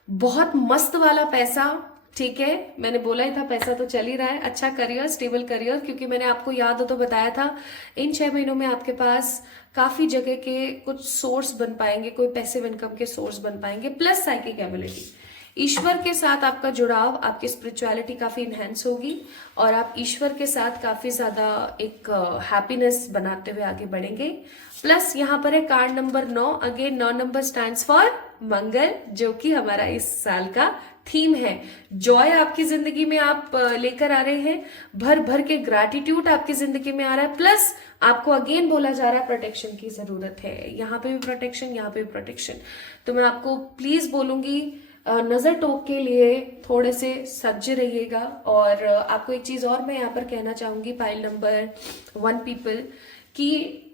बहुत मस्त वाला पैसा। ठीक है, मैंने बोला ही था पैसा तो चल ही रहा है। अच्छा करियर, स्टेबल करियर, क्योंकि मैंने आपको याद हो तो बताया था इन 6 महीनों में आपके पास काफी जगह के कुछ सोर्स बन पाएंगे, कोई पैसिव इनकम के सोर्स बन पाएंगे। प्लस साइकिक एबिलिटी, ईश्वर के साथ आपका जुड़ाव, आपकी स्पिरिचुअलिटी काफी इनहेंस होगी और आप ईश्वर के साथ काफी ज्यादा एक हैप्पीनेस बनाते हुए आगे बढ़ेंगे। प्लस यहाँ पर है card number 9। Again 9 number stands for Mangal, जो कि हमारा इस साल का थीम है। जॉय आपकी जिंदगी में आप लेकर आ रहे हैं, भर भर के ग्रैटिट्यूड आपकी जिंदगी में आ रहा है। प्लस आपको अगेन बोला जा रहा है प्रोटेक्शन की जरूरत है, यहाँ पे भी प्रोटेक्शन, यहाँ पे भी प्रोटेक्शन। तो मैं आपको प्लीज बोलूंगी नजर टोक के लिए थोड़े से सज्ज रहिएगा। और आपको एक चीज और मैं यहाँ पर कहना चाहूंगी, पाइल नंबर 1 पीपल, कि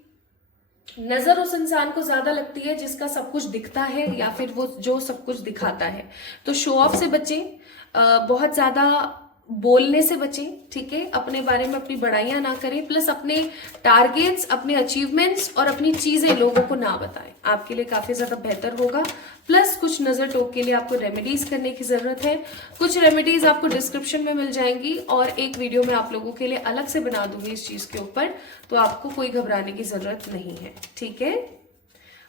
नजर उस इंसान को ज्यादा लगती है जिसका सब कुछ दिखता है या फिर वो जो सब कुछ दिखाता है। तो शो ऑफ से बचें, बहुत ज्यादा बोलने से बचें। ठीक है, अपने बारे में अपनी बड़ाइयां ना करें। प्लस अपने टारगेट्स, अपने अचीवमेंट्स और अपनी चीजें लोगों को ना बताएं, आपके लिए काफी ज्यादा बेहतर होगा। प्लस कुछ नजर टोक के लिए आपको रेमेडीज करने की जरूरत है। कुछ रेमेडीज आपको डिस्क्रिप्शन में मिल जाएंगी और एक वीडियो में आप लोगों के लिए अलग से बना दूंगी इस चीज के ऊपर, तो आपको कोई घबराने की जरूरत नहीं है। ठीक है,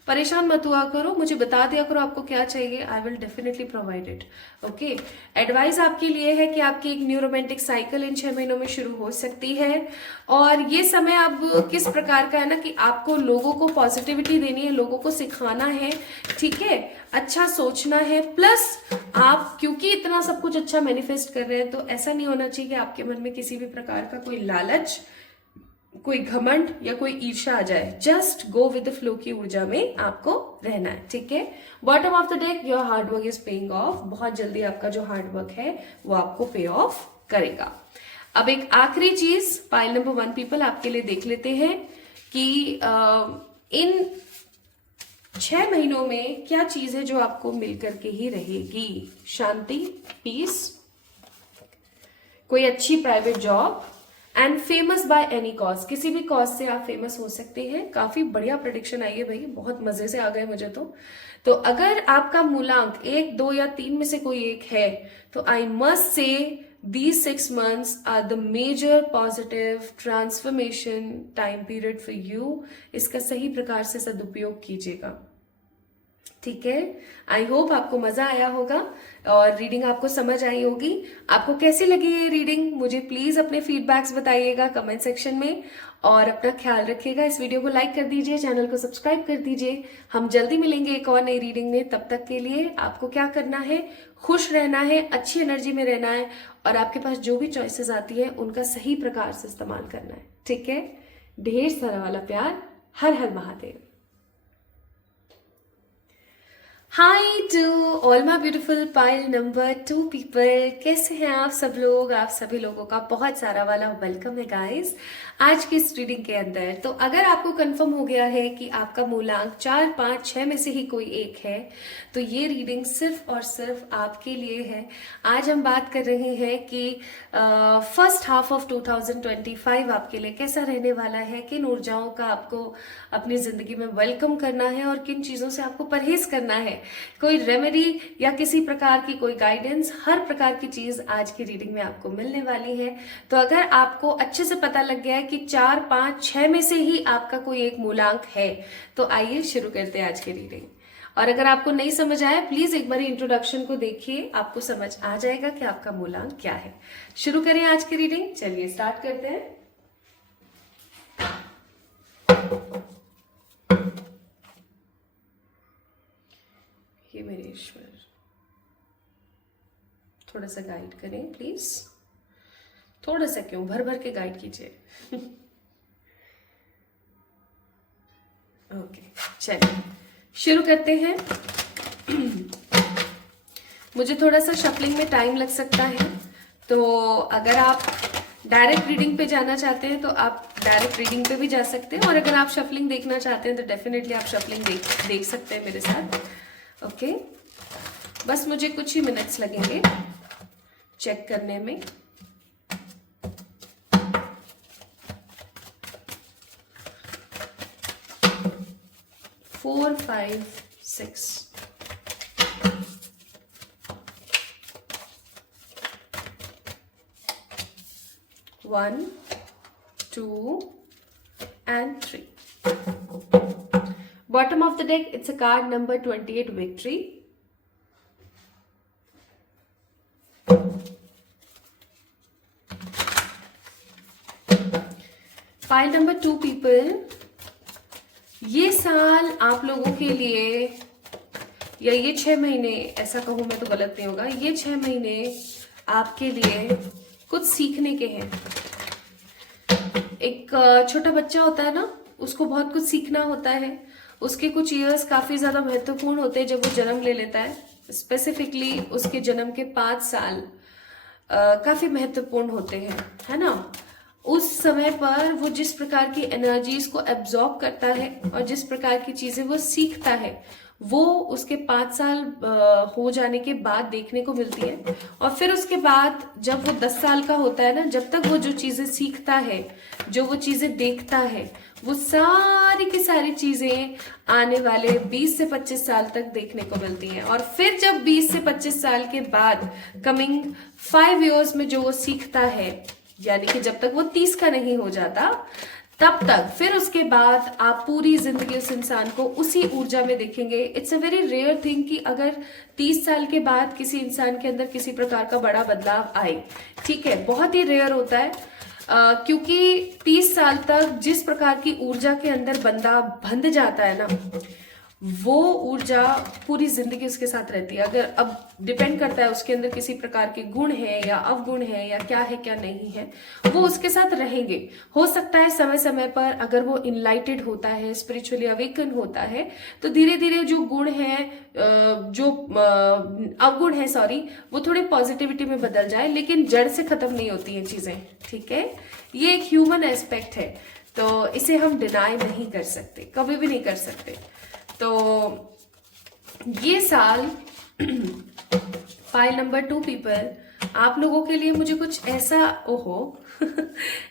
परेशान मत हुआ करो, मुझे बता दिया करो आपको क्या चाहिए, I will definitely provide it. Okay, advice आपके लिए है कि आपकी एक न्यू रोमांटिक साइकिल इन 6 महीनों में शुरू हो सकती है। और ये समय अब किस प्रकार का है ना कि आपको लोगों को पॉजिटिविटी देनी है, लोगों को सिखाना है। ठीक है, अच्छा सोचना है। प्लस आप क्योंकि इतना सब कुछ अच्छा मैनिफेस्ट कर रहे हैं, तो ऐसा नहीं होना चाहिए कि आपके मन में किसी भी प्रकार का कोई लालच, कोई घमंड या कोई ईर्ष्या आ जाए। Just go with the flow की ऊर्जा में आपको रहना है। ठीक है, bottom of the deck, your hard work is paying off. बहुत जल्दी आपका जो हार्डवर्क है वो आपको पे ऑफ करेगा। अब एक आखिरी चीज पाइल नंबर 1 पीपल आपके लिए देख लेते हैं कि इन 6 महीनों में क्या चीज है जो आपको मिलकर के ही रहेगी। शांति, पीस, कोई अच्छी private job and famous by any cause, किसी भी कॉज से आप फेमस हो सकते हैं। काफी बढ़िया प्रेडिक्शन आई है भाई, बहुत मजे से आ गए मुझे तो अगर आपका मूलांक 1, 2 या 3 में से कोई एक है तो I must say these 6 months are the major positive transformation time period for you। इसका सही प्रकार से सदुपयोग कीजिएगा, ठीक है। आई होप आपको मजा आया होगा और रीडिंग आपको समझ आई होगी। आपको कैसी लगी ये रीडिंग, मुझे प्लीज अपने फीडबैक्स बताइएगा कमेंट सेक्शन में, और अपना ख्याल रखिएगा। इस वीडियो को लाइक कर दीजिए, चैनल को सब्सक्राइब कर दीजिए। हम जल्दी मिलेंगे एक और नई रीडिंग में। तब तक के लिए आपको क्या करना है, खुश रहना है, अच्छी एनर्जी में रहना है, और आपके पास जो भी चॉइसेस आती है उनका सही प्रकार से इस्तेमाल करना है, ठीक है। ढेर सारा वाला प्यार। हर हर Mahadev. Hi to all my beautiful pile number 2 people, कैसे हैं आप सब लोग। आप सभी लोगों का बहुत सारा वाला वेलकम है गाइस आज की इस रीडिंग के अंदर। तो अगर आपको कंफर्म हो गया है कि आपका मूलांक 4, 5, 6 में से ही कोई एक है, तो ये रीडिंग सिर्फ और सिर्फ आपके लिए है। आज हम बात कर रहे हैं कि फर्स्ट हाफ ऑफ 2025 आपके लिए कैसा रहने वाला है, किन ऊर्जाओं का आपको अपनी जिंदगी में वेलकम करना है और किन चीजों से आपको परहेज करना है। कोई रेमेडी या किसी प्रकार की कोई गाइडेंस, हर प्रकार की चीज आज की रीडिंग में आपको मिलने वाली है। तो अगर आपको अच्छे से पता लग गया है कि 4, 5, 6 में से ही आपका कोई एक मूलांक है, तो आइए शुरू करते हैं आज की रीडिंग। और अगर आपको नहीं समझ आया, प्लीज एक बार इंट्रोडक्शन को देखिए, आपको समझ आ जाएगा कि आपका मूलांक क्या है। शुरू करें आज की रीडिंग, चलिए स्टार्ट करते हैं। हे मेरे ईश्वर, थोड़ा सा गाइड करें प्लीज। थोड़ा सा क्यों, भर भर के गाइड कीजिए। ओके चलिए शुरू करते हैं। मुझे थोड़ा सा शफलिंग में टाइम लग सकता है, तो अगर आप डायरेक्ट रीडिंग पे जाना चाहते हैं तो आप डायरेक्ट रीडिंग पे भी जा सकते हैं, और अगर आप शफलिंग देखना चाहते हैं तो डेफिनेटली आप शफलिंग देख सकते हैं मेरे साथ। ओके बस मुझे कुछ ही मिनट्स लगेंगे चेक करने में। Four, 5, 6 1, 2 and 3। Bottom of the deck, it's a card number 28, Victory। Pile number 2 people, ये साल आप लोगों के लिए, या ये 6 महीने, ऐसा कहूं मैं तो गलत नहीं होगा, ये 6 महीने आपके लिए कुछ सीखने के हैं। एक छोटा बच्चा होता है ना, उसको बहुत कुछ सीखना होता है। उसके कुछ ईयर्स काफी ज्यादा महत्वपूर्ण होते हैं जब वो जन्म ले लेता है। स्पेसिफिकली उसके जन्म के 5 साल काफी महत्वपूर्ण होते हैं, है ना। उस समय पर वो जिस प्रकार की एनर्जीज को एब्जॉर्ब करता है और जिस प्रकार की चीजें वो सीखता है, वो उसके 5 साल हो जाने के बाद देखने को मिलती है। और फिर उसके बाद जब वो 10 साल का होता है ना, जब तक वो जो चीजें सीखता है, जो वो चीजें देखता है, वो सारी की सारी चीजें आने वाले 20 से 25 साल तक देखने को मिलती हैं। और फिर जब 20 से 25 साल के बाद कमिंग 5 इयर्स में जो वो सीखता है, यानी कि जब तक वो 30 का नहीं हो जाता, तब तक फिर उसके बाद आप पूरी जिंदगी उस इंसान को उसी ऊर्जा में देखेंगे। It's a very rare thing कि अगर 30 साल के बाद किसी इंसान के अंदर किसी प्रकार का बड़ा बदलाव आए, ठीक है, बहुत ही रेयर होता है। क्योंकि 30 साल तक जिस प्रकार की ऊर्जा के अंदर बंदा बंध जाता है ना, वो ऊर्जा पूरी जिंदगी उसके साथ रहती है। अगर अब डिपेंड करता है उसके अंदर किसी प्रकार के गुण है या अवगुण है या क्या है क्या नहीं है, वो उसके साथ रहेंगे। हो सकता है समय समय पर अगर वो इनलाइटेड होता है, स्पिरिचुअली अवेकन होता है, तो धीरे धीरे जो गुण है, जो अवगुण है सॉरी, वो थोड़े पॉजिटिविटी में बदल जाए, लेकिन जड़ से खत्म नहीं होती हैं चीजें, ठीक है। ये एक ह्यूमन एस्पेक्ट है, तो इसे हम डिनाई नहीं कर सकते, कभी भी नहीं कर सकते। तो ये साल पाइल नंबर 2 पीपल आप लोगों के लिए मुझे कुछ ऐसा, ओहो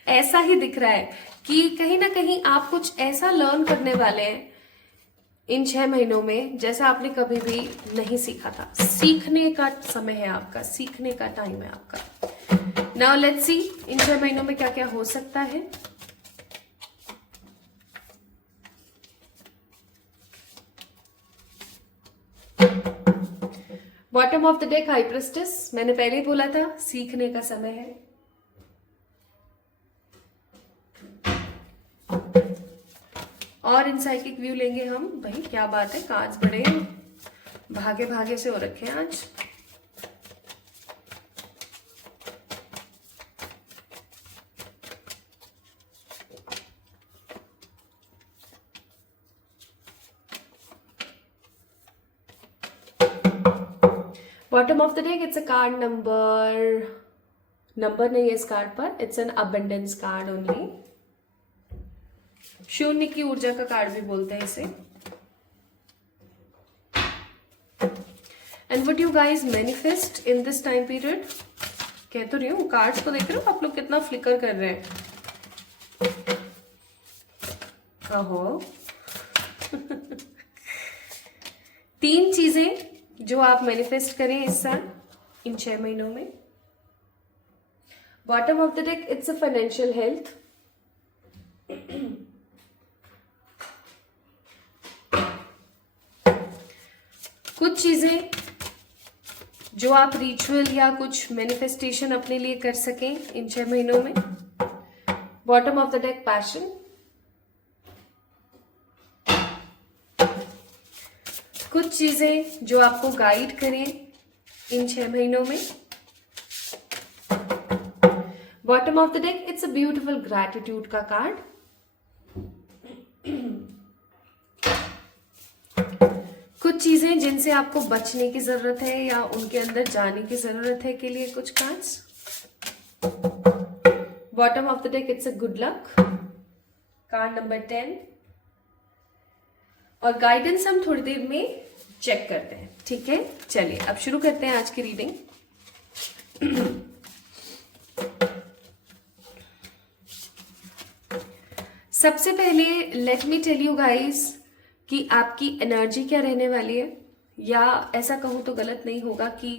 ऐसा ही दिख रहा है कि कहीं ना कहीं आप कुछ ऐसा लर्न करने वाले हैं इन 6 महीनों में जैसा आपने कभी भी नहीं सीखा था। सीखने का समय है आपका, सीखने का टाइम है आपका। नाउ लेट्स सी इन 6 महीनों में क्या क्या हो सकता है। Bottom of the deck high prestige, मैंने पहले ही बोला था सीखने का समय है। और इन साइकिक व्यू लेंगे हम। भाई क्या बात है, कार्ड्स बड़े भागे भागे से हो रखे हैं आज। Bottom of the deck it's a card number नहीं है इस कार्ड पर, it's an abundance card only. शून्य की ऊर्जा का कार्ड भी बोलते हैं इसे। And what you guys manifest in this time period, कह तो रही हूँ, कार्ड्स को देख रहे हो आप लोग कितना फ्लिकर कर रहे हैं। अहो 3 चीजें जो आप मैनिफेस्ट करें इस साल इन 6 महीनों में। Bottom of the deck it's a financial health. कुछ चीजें जो आप रिचुअल या कुछ मैनिफेस्टेशन अपने लिए कर सकें इन 6 महीनों में। Bottom of the deck passion. कुछ चीजें जो आपको गाइड करें इन 6 महीनों में। Bottom of the deck it's a beautiful gratitude का कार्ड। कुछ चीजें जिनसे आपको बचने की जरूरत है या उनके अंदर जाने की जरूरत है के लिए कुछ cards. Bottom of the deck it's a good luck, card number 10। और गाइडेंस हम थोड़ी देर में चेक करते हैं, ठीक है। चलिए अब शुरू करते हैं आज की रीडिंग। सबसे पहले let me tell you guys कि आपकी एनर्जी क्या रहने वाली है, या ऐसा कहूं तो गलत नहीं होगा कि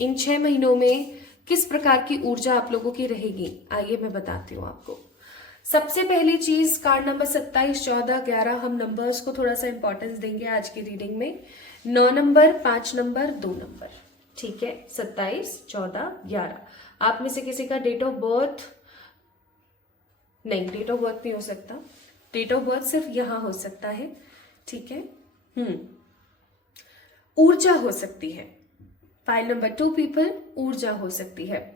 इन 6 महीनों में किस प्रकार की ऊर्जा आप लोगों की रहेगी। आइए मैं बताती हूँ आपको। सबसे पहली चीज कार्ड नंबर 27, 14, 11, हम नंबर्स को थोड़ा सा इंपॉर्टेंस देंगे आज की रीडिंग में। 9 नंबर, 5 नंबर, 2 नंबर, ठीक है। 27, 14, 11। आप में से किसी का डेट ऑफ बर्थ नहीं, डेट ऑफ बर्थ नहीं हो सकता, डेट ऑफ बर्थ सिर्फ यहां हो सकता है, ठीक है। ऊर्जा हो सकती है। फाइल नंबर 2 पीपल, ऊर्जा हो सकती है।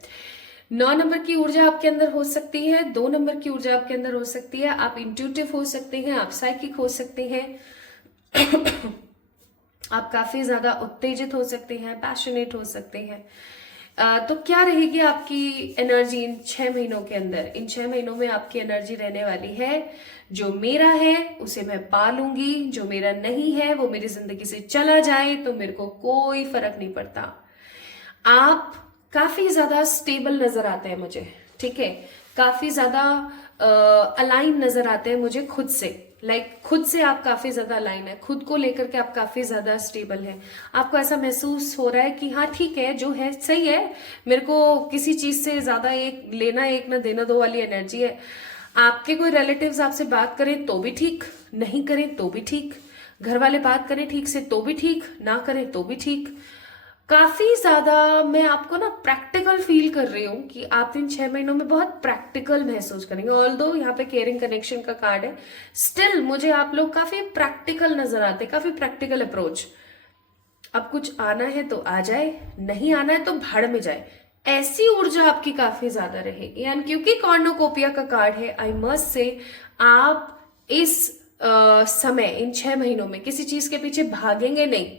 9 नंबर की ऊर्जा आपके अंदर हो सकती है, 2 नंबर की ऊर्जा आपके अंदर हो सकती है। आप इंट्यूटिव हो सकते हैं, आप साइकिक हो सकते हैं, आप काफी ज्यादा उत्तेजित हो सकते हैं, पैशनेट हो सकते हैं। तो क्या रहेगी आपकी एनर्जी इन 6 महीनों के अंदर। इन 6 महीनों में आपकी एनर्जी रहने वाली है, जो मेरा है उसे मैं पालूंगी, जो मेरा नहीं है वो मेरी जिंदगी से चला जाए तो मेरे को कोई फर्क नहीं पड़ता। आप काफी ज्यादा स्टेबल नजर आते हैं मुझे, ठीक है। काफी ज्यादा अलाइन नजर आते हैं मुझे खुद से, खुद से आप काफी ज्यादा अलाइन है, खुद को लेकर के आप काफी ज्यादा स्टेबल हैं। आपको ऐसा महसूस हो रहा है कि हाँ ठीक है, जो है सही है, मेरे को किसी चीज से ज्यादा एक लेना एक ना देना दो वाली एनर्जी है। आपके कोई रिलेटिव्स आपसे बात करें तो भी ठीक, नहीं करें तो भी ठीक, घर वाले बात करें ठीक से तो भी ठीक, ना करें तो भी ठीक। काफी ज्यादा मैं आपको ना प्रैक्टिकल फील कर रही हूँ कि आप इन 6 महीनों में बहुत प्रैक्टिकल महसूस करेंगे। ऑल्दो यहाँ पे केयरिंग कनेक्शन का कार्ड है, स्टिल मुझे आप लोग काफी प्रैक्टिकल नजर आते हैं, काफी प्रैक्टिकल अप्रोच। अब कुछ आना है तो आ जाए, नहीं आना है तो भाड़ में जाए, ऐसी ऊर्जा आपकी काफी ज्यादा रहेगी। एंड क्योंकि कॉर्नोकोपिया का कार्ड है, आई मस्ट से आप इस समय इन 6 महीनों में किसी चीज के पीछे भागेंगे नहीं।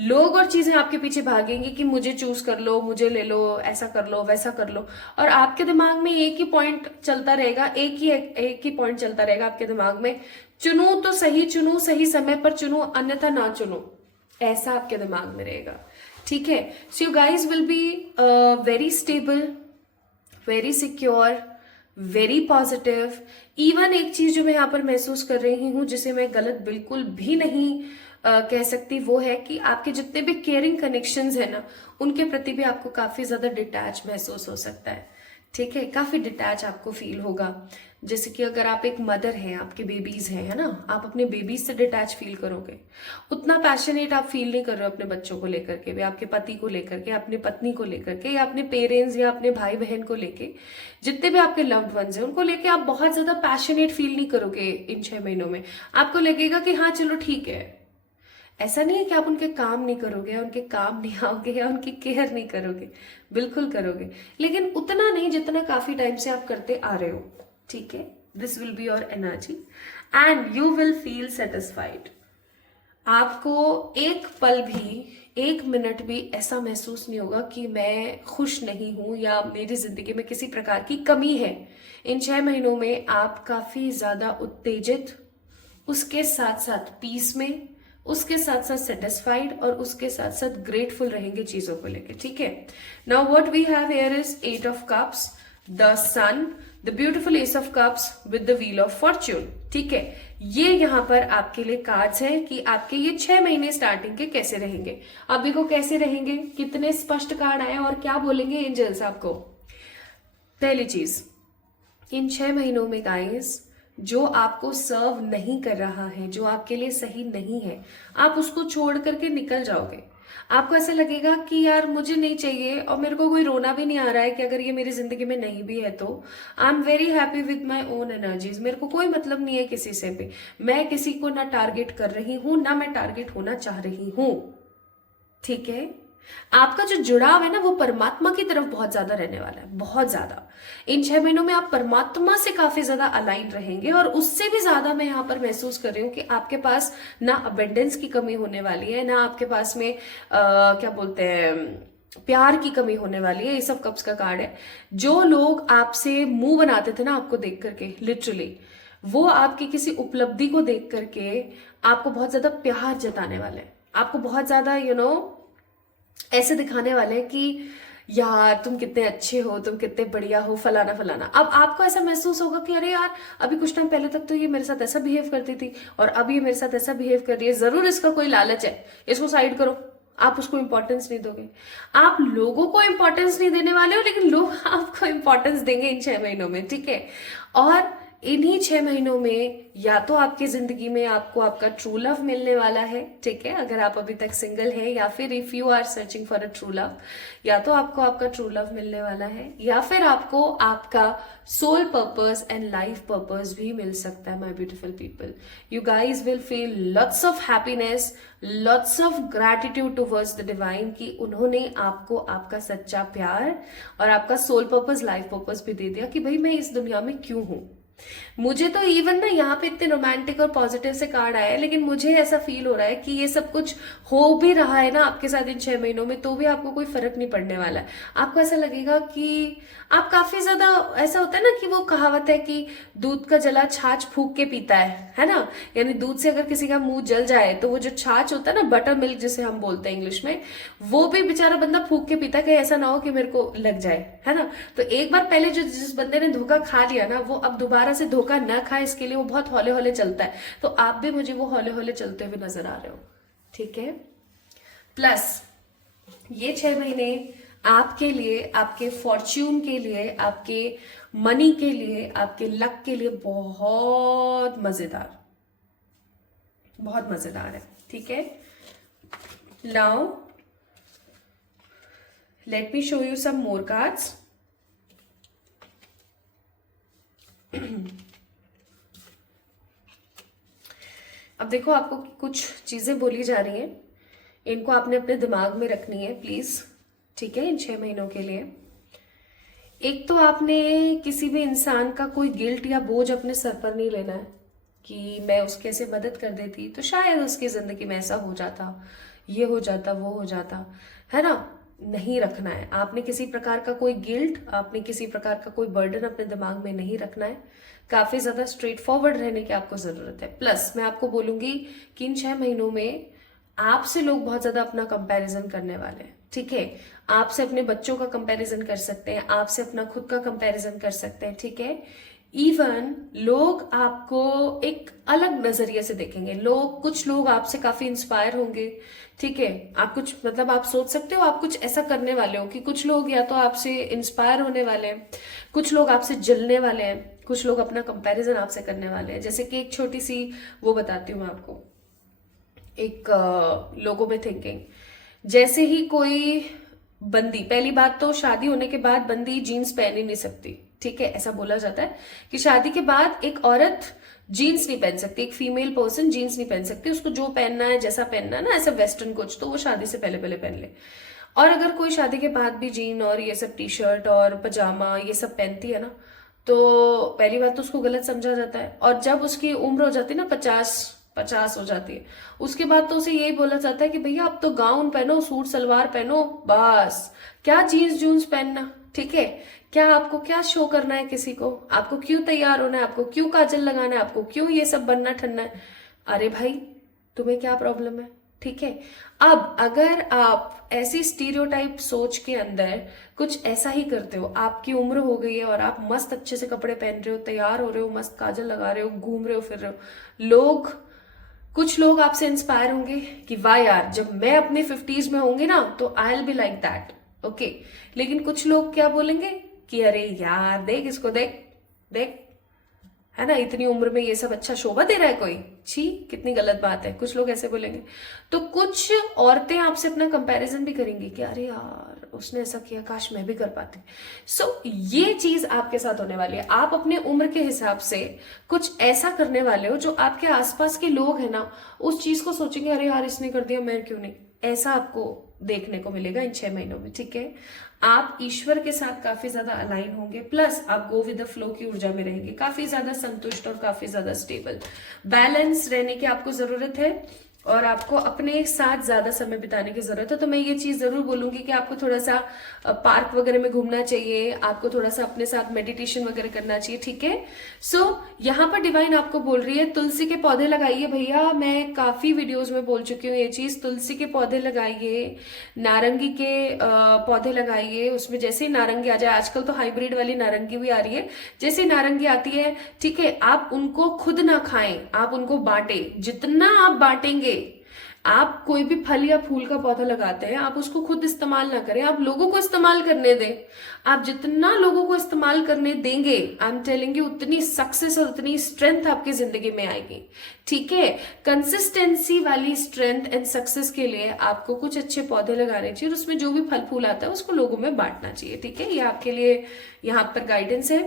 लोग और चीजें आपके पीछे भागेंगी कि मुझे चूज कर लो, मुझे ले लो, ऐसा कर लो, वैसा कर लो, और आपके दिमाग में एक ही पॉइंट चलता रहेगा, एक ही पॉइंट चलता रहेगा आपके दिमाग में, चुनूं तो सही चुनूं, सही समय पर चुनूं, अन्यथा ना चुनूं, ऐसा आपके दिमाग में रहेगा। ठीक है। So you guys will be very stable, very secure, very positive. Even एक चीज जो मैं यहाँ पर महसूस कर रही हूँ, जिसे मैं गलत बिल्कुल भी नहीं कह सकती, वो है कि आपके जितने भी केयरिंग कनेक्शंस है ना, उनके प्रति भी आपको काफी ज्यादा डिटैच महसूस हो सकता है। ठीक है, काफी डिटैच आपको फील होगा। जैसे कि अगर आप एक मदर हैं, आपके बेबीज हैं, है ना, आप अपने बेबीज से डिटैच फील करोगे। उतना पैशनेट आप फील नहीं कर रहे हो अपने बच्चों को लेकर के, या आपके पति को लेकर के, अपनी पत्नी को लेकर के, या अपने पेरेंट्स या अपने भाई बहन को लेके, जितने भी आपके लव्ड वंस हैं उनको लेके आप बहुत ज्यादा पैशनेट फील नहीं करोगे इन 6 महीनों में। आपको लगेगा कि हाँ चलो ठीक है। ऐसा नहीं है कि आप उनके काम नहीं करोगे, या उनके काम नहीं आओगे, या उनकी केयर नहीं करोगे, बिल्कुल करोगे, लेकिन उतना नहीं जितना काफी टाइम से आप करते आ रहे हो। ठीक है, this will be your energy and you will feel satisfied. आपको एक पल भी, एक मिनट भी ऐसा महसूस नहीं होगा कि मैं खुश नहीं हूं या मेरी जिंदगी में किसी प्रकार की कमी है। इन 6 महीनों में आप काफी ज्यादा उत्तेजित, उसके साथ साथ पीस में, उसके साथ साथ सेटिस्फाइड, और उसके साथ साथ ग्रेटफुल रहेंगे चीजों को लेके। ठीक है, now what we have here is 8 of cups, the sun, the beautiful ace of cups with the wheel of fortune. ठीक है, ये यहाँ पर आपके लिए कार्ड्स हैं कि आपके ये 6 महीने स्टार्टिंग के कैसे रहेंगे। अभी को कैसे रहेंगे, कितने स्पष्ट कार्ड आए और क्या बोलेंगे एंजल्स आपको। पहली चीज, इन 6 महीनों में गाइस, जो आपको सर्व नहीं कर रहा है, जो आपके लिए सही नहीं है, आप उसको छोड़ करके निकल जाओगे। आपको ऐसा लगेगा कि यार मुझे नहीं चाहिए, और मेरे को कोई रोना भी नहीं आ रहा है कि अगर ये मेरी जिंदगी में नहीं भी है तो I am very happy with my own energies. मेरे को कोई मतलब नहीं है किसी से भी, मैं किसी को ना टारगेट कर रही हूं, ना मैं टारगेट होना चाह रही हूं। ठीक है, आपका जो जुड़ाव है ना, वो परमात्मा की तरफ बहुत ज्यादा रहने वाला है, बहुत ज्यादा। इन 6 महीनों में आप परमात्मा से काफी ज्यादा अलाइन रहेंगे, और उससे भी ज्यादा मैं यहाँ पर महसूस कर रही हूँ कि आपके पास ना अबेंडेंस की कमी होने वाली है, ना आपके पास में क्या बोलते हैं, प्यार की कमी होने वाली है। ये सब कप्स का कार्ड है। जो लोग आपसे मुंह बनाते थे ना आपको देख करके, लिटरली वो आपकी किसी उपलब्धि को देख करके आपको बहुत ज्यादा प्यार जताने वाले हैं, आपको बहुत ज्यादा ऐसे दिखाने वाले हैं कि यार तुम कितने अच्छे हो, तुम कितने बढ़िया हो, फलाना फलाना। अब आपको ऐसा महसूस होगा कि अरे यार, अभी कुछ टाइम पहले तक तो ये मेरे साथ ऐसा बिहेव करती थी, और अब ये मेरे साथ ऐसा बिहेव कर रही है, जरूर इसका कोई लालच है, इसको साइड करो। आप उसको इंपॉर्टेंस नहीं दोगे। आप लोगों को इंपॉर्टेंस नहीं देने वाले हो, लेकिन लोग आपको इंपॉर्टेंस देंगे इन 6 महीनों में। ठीक है, और इन्हीं 6 महीनों में या तो आपकी जिंदगी में आपको आपका ट्रू लव मिलने वाला है। ठीक है, अगर आप अभी तक सिंगल हैं, या फिर if you are searching for a true love, या तो आपको आपका ट्रू लव मिलने वाला है, या फिर आपको आपका soul purpose and life purpose भी मिल सकता है। My beautiful people, you guys will feel lots of happiness, lots of gratitude towards the divine, कि उन्होंने आपको आपका सच्चा प्यार और आपका सोल पर्पस, लाइफ पर्पस भी दे दिया कि भाई मैं इस दुनिया में क्यों हूं। मुझे तो इवन ना यहाँ पे इतने रोमांटिक और पॉजिटिव से कार्ड आए, लेकिन मुझे ऐसा फील हो रहा है कि ये सब कुछ हो भी रहा है ना आपके साथ इन 6 महीनों में, तो भी आपको कोई फर्क नहीं पड़ने वाला है। आपको ऐसा लगेगा कि आप काफी ज्यादा, ऐसा होता है ना कि वो कहावत है कि दूध का जला छाछ फूक के पीता है ना। यानी दूध से अगर किसी का मुंह जल जाए तो वो जो छाछ होता है ना, बटर मिल्क जिसे हम बोलते हैं इंग्लिश में, वो भी बेचारा बंदा फूक के पीता है कि ऐसा ना हो कि मेरे को लग जाए, है ना। तो एक बार पहले जो जिस बंदे ने धोखा खा लिया ना, वो अब दोबारा से धोखा न खाए, इसके लिए वो बहुत हौले हौले चलता है। तो आप भी मुझे वो हौले हौले चलते हुए नजर आ रहे हो। ठीक है, प्लस ये 6 महीने आपके लिए, आपके फॉर्च्यून के लिए, आपके मनी के लिए, आपके लक के लिए बहुत मजेदार, बहुत मजेदार है। ठीक है, now let me show you some more cards. अब देखो, आपको कुछ चीजें बोली जा रही हैं, इनको आपने अपने दिमाग में रखनी है प्लीज। ठीक है, इन 6 महीनों के लिए एक तो आपने किसी भी इंसान का कोई गिल्ट या बोझ अपने सर पर नहीं लेना है कि मैं उसके ऐसे मदद कर देती तो शायद उसकी जिंदगी में ऐसा हो जाता, ये हो जाता, वो हो जाता, है ना। नहीं रखना है आपने किसी प्रकार का कोई गिल्ट, आपने किसी प्रकार का कोई बर्डन अपने दिमाग में नहीं रखना है। काफी ज्यादा स्ट्रेट फॉरवर्ड रहने की आपको जरूरत है। प्लस मैं आपको बोलूंगी कि इन 6 महीनों में आपसे लोग बहुत ज्यादा अपना कंपैरिजन करने वाले हैं, ठीक है। आपसे अपने बच्चों का कंपैरिजन कर सकते हैं, आपसे अपना खुद का कंपैरिजन कर सकते हैं, ठीक है। इवन लोग आपको एक अलग नजरिए से देखेंगे, कुछ लोग आपसे काफी इंस्पायर होंगे, ठीक है। आप कुछ मतलब आप सोच सकते हो आप कुछ ऐसा करने वाले हो कि कुछ लोग या तो आपसे इंस्पायर होने वाले हैं, कुछ लोग आपसे जलने वाले हैं, कुछ लोग अपना कंपैरिजन आपसे करने वाले हैं। जैसे कि एक छोटी सी वो बताती हूँ मैं आपको, एक लोगों में थिंकिंग, जैसे ही कोई बंदी, पहली बात तो शादी होने के बाद बंदी जीन्स पहन ही नहीं सकती, ठीक है। ऐसा बोला जाता है कि शादी के बाद एक औरत जीन्स नहीं पहन सकती, एक फीमेल पर्सन जीन्स नहीं पहन सकती, उसको जो पहनना है जैसा पहनना है ना, ऐसा वेस्टर्न कुछ, तो वो शादी से पहले पहले पहन ले। और अगर कोई शादी के बाद भी जीन और ये सब टी शर्ट और पजामा ये सब पहनती है ना, तो पहली बात तो उसको गलत समझा जाता है। और जब उसकी उम्र हो जाती है ना, 50 हो जाती है, उसके बाद तो उसे यही बोला जाता है कि भैया अब तो गाउन पहनो, सूट सलवार पहनो, बस क्या जीन्स जून्स पहनना, ठीक है। क्या आपको क्या शो करना है किसी को, आपको क्यों तैयार होना है, आपको क्यों काजल लगाना है, आपको क्यों ये सब बनना ठनना है। अरे भाई तुम्हें क्या प्रॉब्लम है, ठीक है। अब अगर आप ऐसी स्टीरियोटाइप सोच के अंदर कुछ ऐसा ही करते हो, आपकी उम्र हो गई है और आप मस्त अच्छे से कपड़े पहन रहे हो, तैयार हो रहे हो, मस्त काजल लगा रहे हो, घूम रहे हो, फिर रहे हो, कुछ लोग आपसे इंस्पायर होंगे कि वाह यार जब मैं अपने 50s में होंगी ना तो I will be like that, okay. लेकिन कुछ लोग क्या बोलेंगे कि अरे यार देख इसको, देख देख, है ना, इतनी उम्र में ये सब अच्छा शोभा दे रहा है कोई, छी कितनी गलत बात है, कुछ लोग ऐसे बोलेंगे। तो कुछ औरतें आपसे अपना कंपैरिजन भी करेंगी कि अरे यार उसने ऐसा किया, काश मैं भी कर पाती। सो ये चीज आपके साथ होने वाली है। आप अपने उम्र के हिसाब से कुछ ऐसा करने वाले हो जो आपके आसपास के लोग हैं ना उस चीज को सोचेंगे अरे यार इसने कर दिया मैं क्यों नहीं। ऐसा आपको देखने को मिलेगा इन 6 महीनों में, ठीक है। आप ईश्वर के साथ काफी ज्यादा अलाइन होंगे, प्लस आप गो विद द फ्लो की ऊर्जा में रहेंगे, काफी ज्यादा संतुष्ट और काफी ज्यादा स्टेबल, बैलेंस रहने की आपको जरूरत है। और आपको अपने साथ ज्यादा समय बिताने की जरूरत है। तो मैं ये चीज जरूर बोलूंगी कि आपको थोड़ा सा पार्क वगैरह में घूमना चाहिए, आपको थोड़ा सा अपने साथ मेडिटेशन वगैरह करना चाहिए, ठीक है। सो यहाँ पर डिवाइन आपको बोल रही है तुलसी के पौधे लगाइए भैया। मैं काफी वीडियोस में बोल चुकी हूँ ये चीज, तुलसी के पौधे लगाइए, नारंगी के पौधे लगाइए। उसमें जैसे ही नारंगी आ जाए, आजकल तो हाइब्रिड वाली नारंगी भी आ रही है, जैसे ही नारंगी आती है, ठीक है, आप उनको खुद ना खाएं, आप उनको बांटें। जितना आप बांटेंगे, आप कोई भी फल या फूल का पौधा लगाते हैं आप उसको खुद इस्तेमाल ना करें, आप लोगों को इस्तेमाल करने दें। आप जितना लोगों को इस्तेमाल करने देंगे, आई एम टेलिंग यू, उतनी सक्सेस और उतनी स्ट्रेंथ आपकी जिंदगी में आएगी, ठीक है। कंसिस्टेंसी वाली स्ट्रेंथ एंड सक्सेस के लिए आपको कुछ अच्छे पौधे लगाने चाहिए और उसमें जो भी फल फूल आता है उसको लोगों में बांटना चाहिए, ठीक है। ये आपके लिए यहाँ पर गाइडेंस है।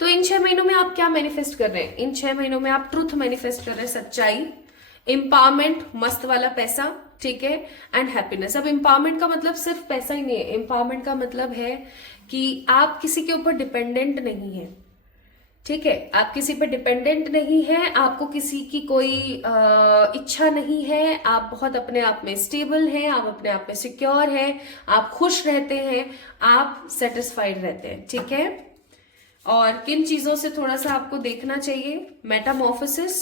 तो इन 6 महीनों में आप क्या मैनिफेस्ट कर रहे हैं? इन 6 महीनों में आप ट्रुथ मैनिफेस्ट कर रहे हैं, सच्चाई, एम्पावरमेंट, मस्त वाला पैसा, ठीक है, एंड हैप्पीनेस। अब एम्पावरमेंट का मतलब सिर्फ पैसा ही नहीं है, एम्पावरमेंट का मतलब है कि आप किसी के ऊपर डिपेंडेंट नहीं है, ठीक है। आप किसी पर डिपेंडेंट नहीं है, आपको किसी की कोई इच्छा नहीं है, आप बहुत अपने आप में स्टेबल हैं, आप अपने आप में सिक्योर हैं, आप खुश रहते हैं, आप सेटिस्फाइड रहते हैं, ठीक है। और किन चीजों से थोड़ा सा आपको देखना चाहिए? Metamorphosis,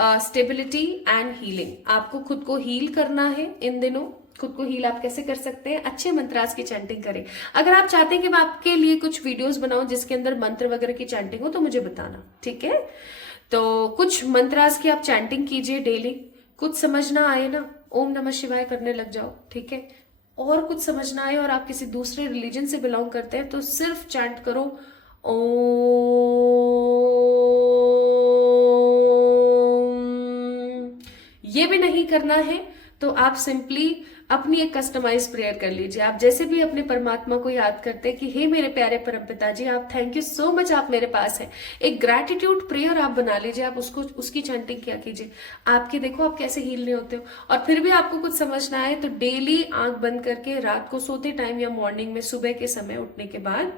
stability and healing. आपको खुद को हील करना है इन दिनों। खुद को हील आप कैसे कर सकते हैं? अच्छे मंत्रास की चैंटिंग करें। अगर आप चाहते हैं कि मैं आपके लिए कुछ वीडियोस बनाऊं जिसके अंदर मंत्र वगैरह की चैंटिंग हो तो मुझे बताना, ठीक है। तो कुछ मंत्रास की आप चैंटिंग कीजिए डेली। कुछ समझ ना आए ना, ओम नमः शिवाय करने लग जाओ, ठीक है। और कुछ समझ ना आए और आप किसी दूसरे रिलीजन से बिलोंग करते हैं तो सिर्फ चैंट करो ओम। ये भी नहीं करना है तो आप सिंपली अपनी एक कस्टमाइज प्रेयर कर लीजिए। आप जैसे भी अपने परमात्मा को याद करते हैं कि हे मेरे प्यारे परमपिता जी, आप थैंक यू सो मच, आप मेरे पास हैं। एक ग्रैटिट्यूड प्रेयर आप बना लीजिए, आप उसको उसकी चैंटिंग क्या कीजिए। आपके देखो आप कैसे हील नहीं होते हो। और फिर भी आपको कुछ समझ ना आए तो डेली आंख बंद करके रात को सोते टाइम या मॉर्निंग में सुबह के समय उठने के बाद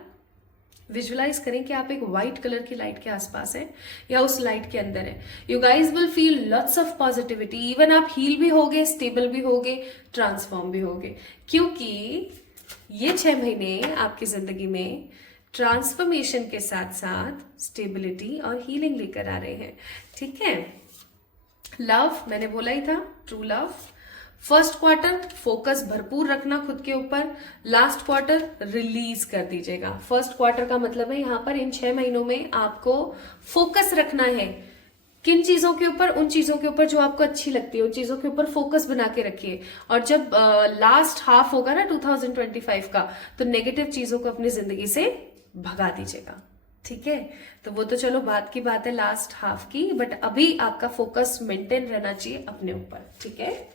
विजुअलाइज करें कि आप एक व्हाइट कलर की लाइट के आसपास हैं या उस लाइट के अंदर हैं। You guys will feel lots of positivity. Even आप हील भी होगे, स्टेबल भी होगे, ट्रांसफॉर्म भी होगे, क्योंकि ये 6 महीने आपकी जिंदगी में ट्रांसफॉर्मेशन के साथ साथ स्टेबिलिटी और हीलिंग लेकर आ रहे हैं, ठीक है। लव मैंने बोला ही था, true love. First quarter focus भरपूर रखना खुद के ऊपर, लास्ट क्वार्टर रिलीज कर दीजिएगा। फर्स्ट क्वार्टर का मतलब है यहाँ पर इन 6 महीनों में आपको फोकस रखना है। किन चीजों के ऊपर? उन चीजों के ऊपर जो आपको अच्छी लगती है, उन चीजों के ऊपर फोकस बना के रखिए। और जब लास्ट हाफ होगा ना 2025 का, तो नेगेटिव चीजों को अपनी जिंदगी से भगा दीजिएगा। ठीक है, तो वो तो चलो बात की बात है लास्ट हाफ की, बट अभी आपका फोकस मेंटेन रहना चाहिए अपने ऊपर। ठीक है,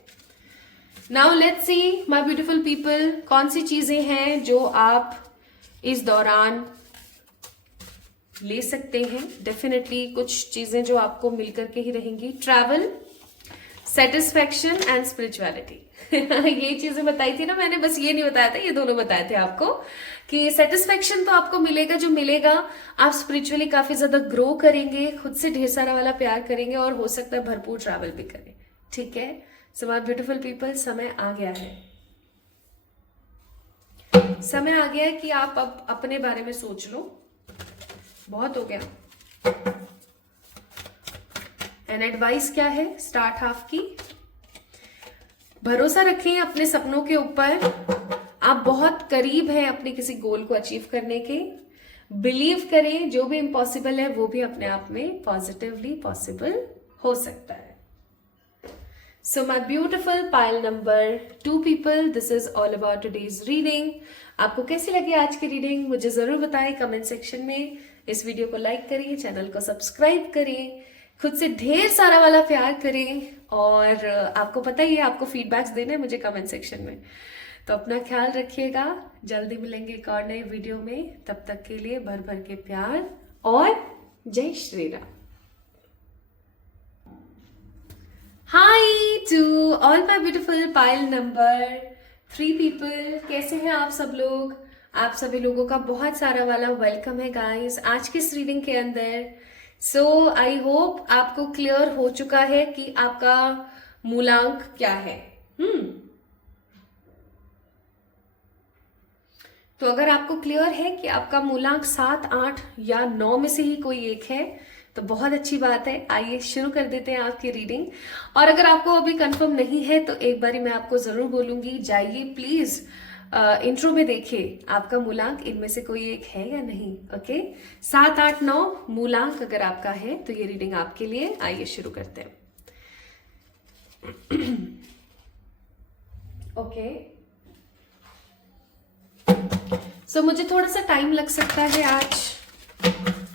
now let's see my beautiful people, कौन सी चीजें हैं जो आप इस दौरान ले सकते हैं। डेफिनेटली कुछ चीजें जो आपको मिलकर के ही रहेंगी। Travel, satisfaction and spirituality. ये चीजें बताई थी ना मैंने, बस ये नहीं बताया था, ये दोनों बताए थे आपको कि सेटिस्फैक्शन तो आपको मिलेगा, जो मिलेगा आप स्पिरिचुअली काफी ज्यादा ग्रो करेंगे, खुद से ढेर सारा वाला प्यार करेंगे और हो सकता है भरपूर ट्रैवल भी करें। ठीक है, सो माय ब्यूटीफुल पीपल, समय आ गया है, समय आ गया है कि आप अब अपने बारे में सोच लो। बहुत हो गया। एंड एडवाइस क्या है स्टार्ट हाफ की? भरोसा रखें अपने सपनों के ऊपर, आप बहुत करीब हैं अपने किसी गोल को अचीव करने के। बिलीव करें जो भी इम्पॉसिबल है वो भी अपने आप में पॉजिटिवली पॉसिबल हो सकता है। So my beautiful pile number 2 people, this is all about today's reading. आपको कैसी लगी आज की रीडिंग मुझे जरूर बताएं कमेंट सेक्शन में। इस वीडियो को लाइक करिए, चैनल को सब्सक्राइब करिए, खुद से ढेर सारा वाला प्यार करें, और आपको पता ही है आपको फीडबैक्स देने हैं मुझे कमेंट सेक्शन में। तो अपना ख्याल रखिएगा, जल्दी मिलेंगे एक और नए वीडियो में। तब तक के लिए भर भर के प्यार और जय Shri Ram. Hi to all my beautiful pile number 3 people, कैसे हैं आप सब लोग? आप सभी लोगों का बहुत सारा वाला वेलकम है गाइस आज की इस रीडिंग के अंदर। सो आई होप आपको क्लियर हो चुका है कि आपका मूलांक क्या है। तो अगर आपको क्लियर है कि आपका मूलांक 7, 8 या 9 में से ही कोई एक है तो बहुत अच्छी बात है। आइए शुरू कर देते हैं आपकी रीडिंग। और अगर आपको अभी कंफर्म नहीं है तो एक बारी मैं आपको जरूर बोलूंगी, जाइए प्लीज इंट्रो में देखिए आपका मूलांक इनमें से कोई एक है या नहीं। ओके, 7, 8, 9 मूलांक अगर आपका है तो ये रीडिंग आपके लिए। आइए शुरू करते हैं। ओके, सो मुझे थोड़ा सा टाइम लग सकता है आज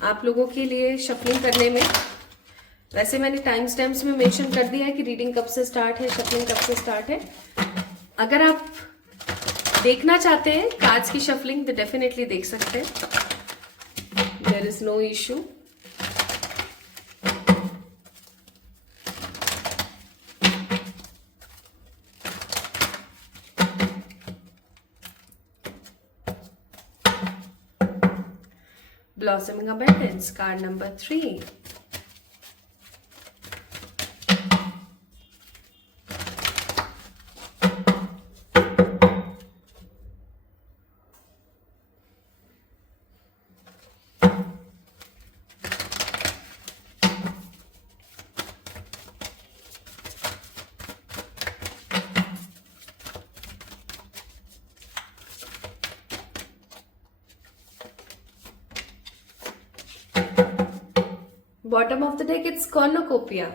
आप लोगों के लिए शफलिंग करने में। वैसे मैंने टाइम स्टैम्प्स में मेंशन कर दिया है कि रीडिंग कब से स्टार्ट है, शफलिंग कब से स्टार्ट है। अगर आप देखना चाहते हैं कार्ड्स की शफलिंग तो डेफिनेटली देख सकते हैं, there is no issue. Blossoming Abundance, card number 3. Bottom of the deck, it's cornucopia.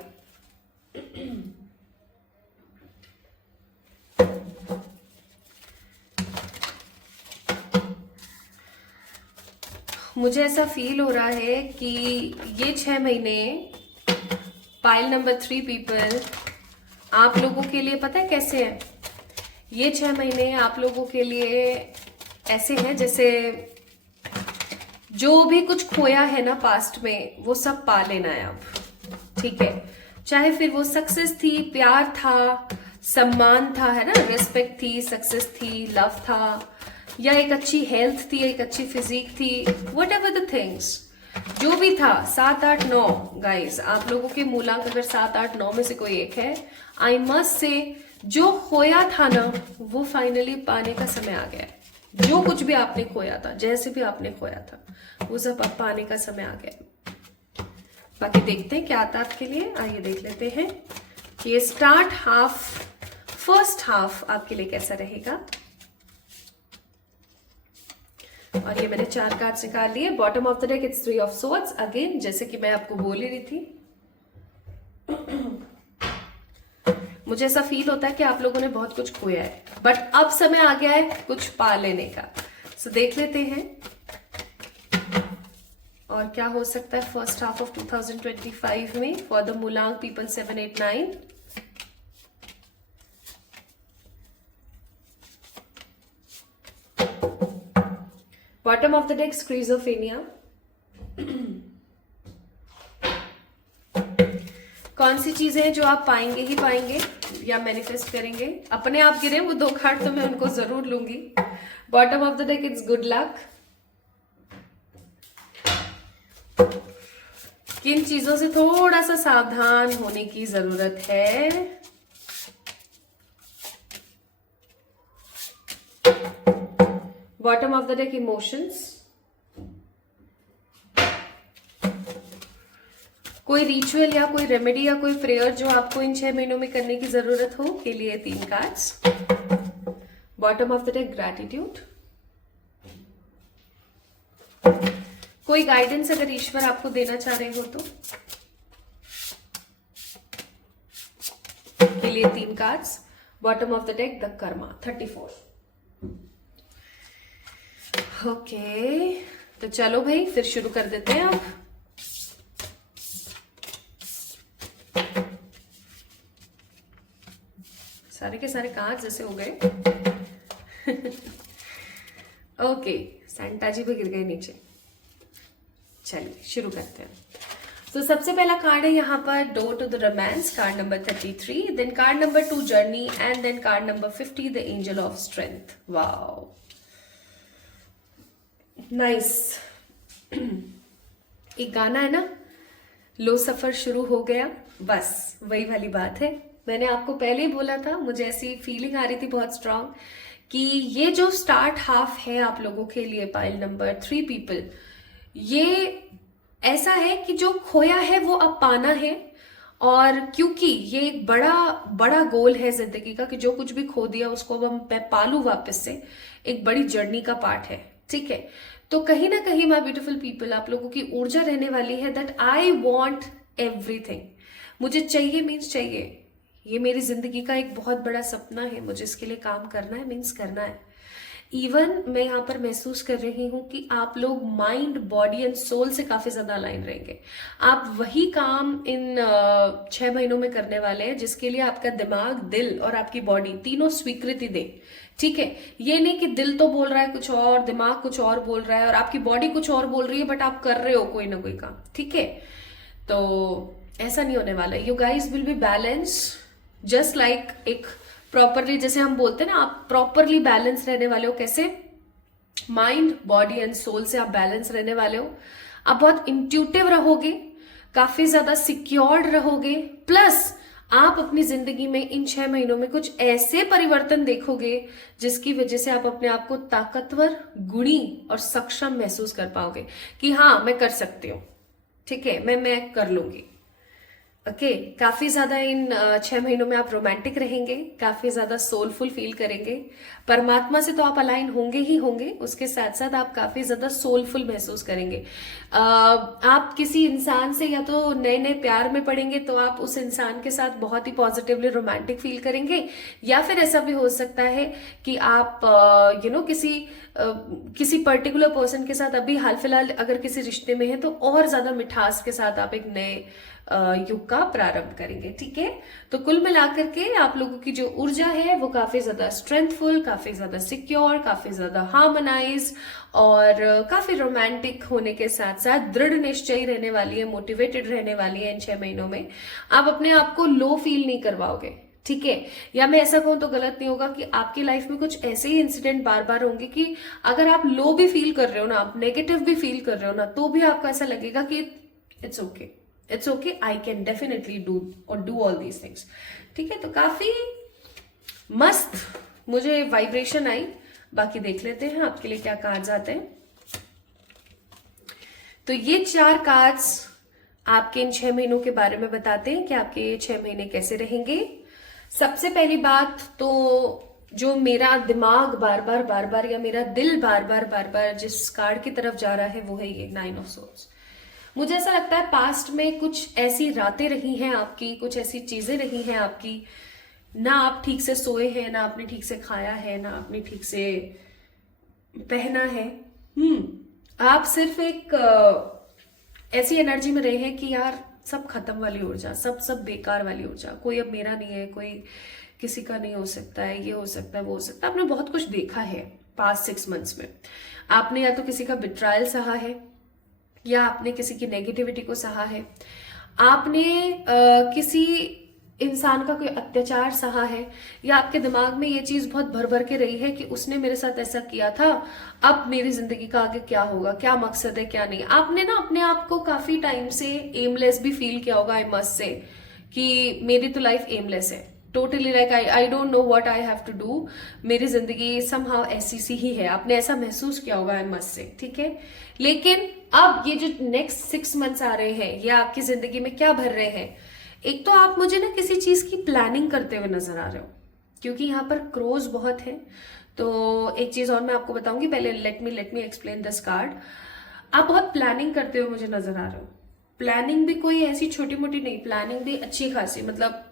मुझे ऐसा फील हो रहा है कि ये 6 महीने पाइल नंबर 3 पीपल आप लोगों के लिए पता है कैसे है? ये 6 महीने आप लोगों के लिए ऐसे हैं जैसे जो भी कुछ खोया है ना पास्ट में वो सब पा लेना है अब। ठीक है, चाहे फिर वो सक्सेस थी, प्यार था, सम्मान था, है ना, रिस्पेक्ट थी, सक्सेस थी, लव था, या एक अच्छी हेल्थ थी, एक अच्छी फिजिक थी, वट एवर द थिंग्स, जो भी था। 7, 8, 9 गाइस आप लोगों के मूलांक अगर 7, 8, 9 में से कोई एक है, आई मस्ट से जो खोया था ना वो फाइनली पाने का समय आ गया है। जो कुछ भी आपने खोया था, जैसे भी आपने खोया था, वो सब अब पाने का समय आ गया। बाकी देखते हैं क्या आता है आपके लिए। आइए देख लेते हैं कि ये स्टार्ट हाफ, फर्स्ट हाफ आपके लिए कैसा रहेगा। और ये मैंने 4 कार्ड्स निकाल लिए। Bottom of the deck it's 3 of swords. Again जैसे कि मैं आपको बोल ही रही थी, मुझे ऐसा फील होता है कि आप लोगों ने बहुत कुछ खोया है, बट अब समय आ गया है कुछ पा लेने का। सो देख लेते हैं और क्या हो सकता है फर्स्ट हाफ ऑफ 2025 में फॉर द मुलांग people 789। Bottom of the deck schizophrenia. कौन सी चीजें हैं जो आप पाएंगे ही पाएंगे या मैनिफेस्ट करेंगे। अपने आप गिरे वो 2 कार्ड तो मैं उनको जरूर लूंगी। Bottom of the deck it's good luck. किन चीजों से थोड़ा सा सावधान होने की जरूरत है। Bottom of the deck emotions. कोई रिचुअल या कोई रेमेडी या कोई प्रेयर जो आपको इन 6 महीनों में करने की जरूरत हो के लिए 3 cards. Bottom of the deck gratitude. कोई गाइडेंस अगर ईश्वर आपको देना चाह रहे हो तो के लिए 3 cards. Bottom of the deck the Karma 34। Okay तो चलो भाई फिर शुरू कर देते हैं आप। सारे के सारे कार्ड्स जैसे हो गए। ओके सैंटा जी भी गिर गए नीचे। चलिए शुरू करते हैं। तो सबसे पहला कार्ड है यहाँ पर door to the romance, card number 33, then card number 2 journey and then card number 50 the angel of strength. Wow nice. एक गाना है ना, लो सफर शुरू हो गया, बस वही वाली बात है। मैंने आपको पहले ही बोला था, मुझे ऐसी फीलिंग आ रही थी बहुत स्ट्रांग कि ये जो स्टार्ट हाफ है आप लोगों के लिए पाइल नंबर 3 पीपल, ये ऐसा है कि जो खोया है वो अब पाना है। और क्योंकि ये एक बड़ा बड़ा गोल है जिंदगी का कि जो कुछ भी खो दिया उसको अब हम पालू वापस से, एक बड़ी जर्नी का पार्ट है। ठीक है, तो कहीं ना कहीं माय ब्यूटीफुल पीपल आप लोगों की ऊर्जा रहने वाली है दैट आई वॉन्ट एवरीथिंग। मुझे चाहिए मीन्स चाहिए, ये मेरी जिंदगी का एक बहुत बड़ा सपना है, मुझे इसके लिए काम करना है मीन्स करना है। इवन मैं यहाँ पर महसूस कर रही हूँ कि आप लोग माइंड बॉडी एंड सोल से काफी ज्यादा अलाइन रहेंगे। आप वही काम इन 6 महीनों में करने वाले हैं जिसके लिए आपका दिमाग, दिल और आपकी बॉडी तीनों स्वीकृति दे। ठीक है, ये नहीं कि दिल तो बोल रहा है कुछ और, दिमाग कुछ और बोल रहा है और आपकी बॉडी कुछ और बोल रही है, बट आप कर रहे हो कोई ना कोई काम। ठीक है, तो ऐसा नहीं होने वाला। You guys will be balance just like एक प्रॉपरली, जैसे हम बोलते हैं ना, आप प्रॉपरली बैलेंस रहने वाले हो। कैसे? माइंड बॉडी एंड सोल से आप बैलेंस रहने वाले हो। आप बहुत इंट्यूटिव रहोगे, काफी ज्यादा सिक्योर्ड रहोगे, प्लस आप अपनी जिंदगी में इन 6 महीनों में कुछ ऐसे परिवर्तन देखोगे जिसकी वजह से आप अपने आप को ताकतवर, गुणी और सक्षम महसूस कर पाओगे कि हाँ मैं कर सकती हूँ। ठीक है, मैं कर लूंगी। ओके, काफी ज्यादा इन 6 महीनों में आप रोमांटिक रहेंगे, काफी ज्यादा सोलफुल फील करेंगे। परमात्मा से तो आप अलाइन होंगे ही होंगे, उसके साथ साथ आप काफी ज्यादा सोलफुल महसूस करेंगे। आप किसी इंसान से या तो नए नए प्यार में पड़ेंगे तो आप उस इंसान के साथ बहुत ही पॉजिटिवली रोमांटिक फील करेंगे, या फिर ऐसा भी हो सकता है कि आप किसी पर्टिकुलर पर्सन के साथ अभी हाल फिलहाल अगर किसी रिश्ते में है तो और ज्यादा मिठास के साथ आप एक नए युग का प्रारंभ करेंगे। ठीक है, तो कुल मिलाकर के आप लोगों की जो ऊर्जा है वो काफी ज्यादा स्ट्रेंथफुल, काफी ज्यादा सिक्योर, काफी ज्यादा हार्मोनाइज और काफी रोमांटिक होने के साथ साथ दृढ़ निश्चयी रहने वाली है, मोटिवेटेड रहने वाली है। इन 6 महीनों में आप अपने आप को लो फील नहीं करवाओगे। ठीक है, या मैं ऐसा कहूं तो गलत नहीं होगा कि आपकी लाइफ में कुछ ऐसे ही इंसिडेंट बार बार होंगे कि अगर आप लो भी फील कर रहे हो ना, आप नेगेटिव भी फील कर रहे हो ना, तो भी आपको ऐसा लगेगा कि it's okay, it's okay, I can definitely do all these things. ठीक है, तो काफी मस्त मुझे वाइब्रेशन आई। बाकी देख लेते हैं आपके लिए क्या कार्ड्स आते हैं। तो ये 4 कार्ड्स आपके इन 6 महीनों के बारे में बताते हैं कि आपके ये 6 महीने कैसे रहेंगे। सबसे पहली बात तो जो मेरा दिमाग बार बार या मेरा दिल बार बार जिस कार्ड की तरफ जा रहा है वो है ये 9 ऑफ सोर्ड्स। मुझे ऐसा लगता है पास्ट में कुछ ऐसी रातें रही हैं आपकी, कुछ ऐसी चीजें रही हैं आपकी, ना आप ठीक से सोए हैं, ना आपने ठीक से खाया है, ना आपने ठीक से पहना है। आप सिर्फ एक ऐसी एनर्जी में रहे हैं कि यार सब खत्म वाली ऊर्जा, सब सब बेकार वाली ऊर्जा, कोई अब मेरा नहीं है, कोई किसी का नहीं हो सकता है, ये हो सकता है, वो हो सकता है। आपने बहुत कुछ देखा है पास्ट 6 मंथ्स में। आपने या तो किसी का बिट्रायल सहा है, या आपने किसी की नेगेटिविटी को सहा है, आपने किसी इंसान का कोई अत्याचार सहा है, या आपके दिमाग में ये चीज बहुत भर भर के रही है कि उसने मेरे साथ ऐसा किया था, अब मेरी जिंदगी का आगे क्या होगा, क्या मकसद है, क्या नहीं। आपने ना अपने आप को काफी टाइम से एमलेस भी फील किया होगा, आई मस्ट से, कि मेरी तो लाइफ एमलेस है, totally like I don't know what I have to do, मेरी जिंदगी समहाउ ऐसी सी ही है। आपने ऐसा महसूस किया होगा, आई मस्ट से, ठीक है। लेकिन अब ये जो नेक्स्ट 6 मंथ्स आ रहे हैं, ये आपकी जिंदगी में क्या भर रहे हैं? एक तो आप मुझे ना किसी चीज की प्लानिंग करते हुए नजर आ रहे हो, क्योंकि यहाँ पर क्रोज बहुत है। तो एक चीज और मैं आपको बताऊंगी, पहले let me explain this card. आप बहुत प्लानिंग करते हुए मुझे नजर आ रहे हो। प्लानिंग भी कोई ऐसी छोटी मोटी नहीं, प्लानिंग भी अच्छी खासी, मतलब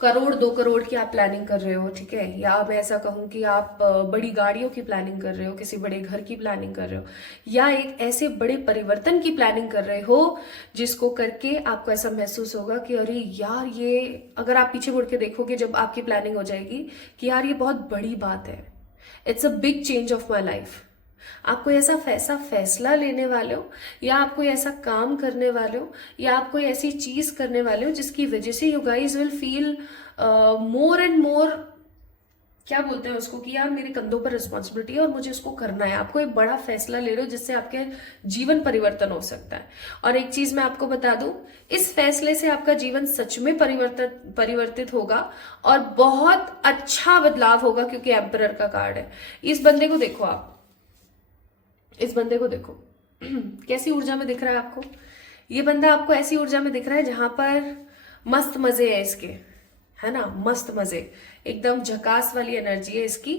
1 करोड़ 2 करोड़ की आप प्लानिंग कर रहे हो, ठीक है। या मैं ऐसा कहूं कि आप बड़ी गाड़ियों की प्लानिंग कर रहे हो, किसी बड़े घर की प्लानिंग कर रहे हो, या एक ऐसे बड़े परिवर्तन की प्लानिंग कर रहे हो जिसको करके आपको ऐसा महसूस होगा कि अरे यार, ये अगर आप पीछे मुड़ के देखोगे जब आपकी प्लानिंग हो जाएगी कि यार ये बहुत बड़ी बात है, it's a big change of my life. आप कोई ऐसा फैसला लेने वाले हो, या आप कोई ऐसा काम करने वाले हो, या आप कोई ऐसी चीज करने वाले हो जिसकी वजह से you guys will feel more and more, क्या बोलते हैं उसको, कि यार मेरे कंधों पर रिस्पॉन्सिबिलिटी है और मुझे उसको करना है। आपको एक बड़ा फैसला ले रहे हो जिससे आपके जीवन परिवर्तन हो सकता है। और एक चीज मैं आपको बता दूं, इस फैसले से आपका जीवन सच में परिवर्तित होगा और बहुत अच्छा बदलाव होगा, क्योंकि एम्परर का कार्ड है। इस बंदे को देखो, आप इस बंदे को देखो कैसी ऊर्जा में दिख रहा है आपको। ये बंदा आपको ऐसी ऊर्जा में दिख रहा है जहां पर मस्त मजे है इसके, है ना, मस्त मजे, एकदम झकास वाली एनर्जी है इसकी।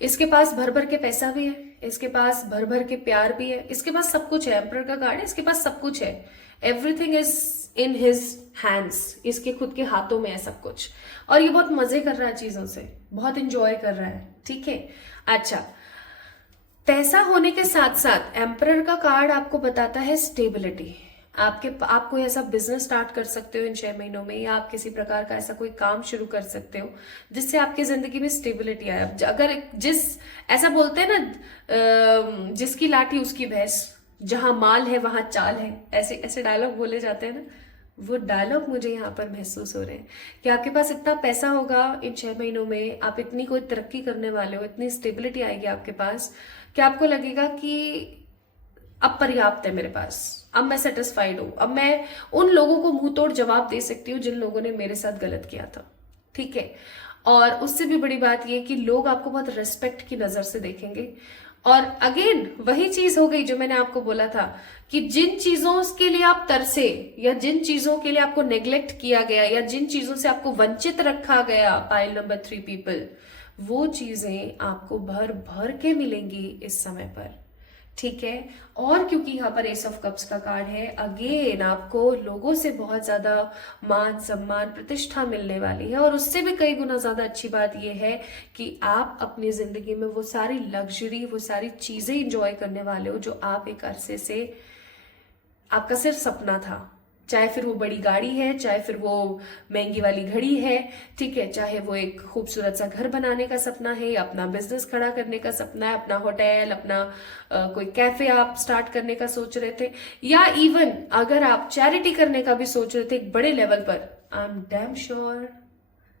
इसके पास भर भर के पैसा भी है, इसके पास भर भर के प्यार भी है, इसके पास सब कुछ है। एम्परर का कार्ड है, इसके पास सब कुछ है। Everything is in his hands, इसके खुद के हाथों में है सब कुछ। और ये बहुत मजे कर रहा है चीजों से, बहुत इंजॉय कर रहा है, ठीक है। अच्छा, पैसा होने के साथ साथ एम्परर का कार्ड आपको बताता है स्टेबिलिटी। आप कोई ऐसा बिजनेस स्टार्ट कर सकते हो इन 6 महीनों में, या आप किसी प्रकार का ऐसा कोई काम शुरू कर सकते हो जिससे आपकी जिंदगी में स्टेबिलिटी आए। अगर ऐसा बोलते हैं ना, जिसकी लाठी उसकी भैंस, जहां माल है वहां चाल है, ऐसे ऐसे डायलॉग बोले जाते हैं ना, वो डायलॉग मुझे यहाँ पर महसूस हो रहे हैं कि आपके पास इतना पैसा होगा इन 6 महीनों में, आप इतनी कोई तरक्की करने वाले हो, इतनी स्टेबिलिटी आएगी आपके पास कि आपको लगेगा कि अब पर्याप्त है मेरे पास, अब मैं सेटिस्फाइड हूं, अब मैं उन लोगों को मुंह तोड़ जवाब दे सकती हूँ जिन लोगों ने मेरे साथ गलत किया था, ठीक है। और उससे भी बड़ी बात यह कि लोग आपको बहुत रेस्पेक्ट की नजर से देखेंगे। और अगेन वही चीज हो गई जो मैंने आपको बोला था कि जिन चीजों के लिए आप तरसे, या जिन चीजों के लिए आपको नेग्लेक्ट किया गया, या जिन चीजों से आपको वंचित रखा गया, पाइल नंबर 3 पीपल, वो चीजें आपको भर भर के मिलेंगी इस समय पर, ठीक है। और क्योंकि यहाँ पर एस ऑफ कप्स का कार्ड है, अगेन आपको लोगों से बहुत ज्यादा मान सम्मान प्रतिष्ठा मिलने वाली है। और उससे भी कई गुना ज्यादा अच्छी बात यह है कि आप अपनी जिंदगी में वो सारी लग्जरी, वो सारी चीजें इंजॉय करने वाले हो जो आप एक अरसे से आपका सिर्फ सपना था। चाहे फिर वो बड़ी गाड़ी है, चाहे फिर वो महंगी वाली घड़ी है, ठीक है, चाहे वो एक खूबसूरत सा घर बनाने का सपना है, या अपना बिजनेस खड़ा करने का सपना है, अपना होटल, अपना कोई कैफे आप स्टार्ट करने का सोच रहे थे, या इवन अगर आप चैरिटी करने का भी सोच रहे थे एक बड़े लेवल पर, I am damn sure,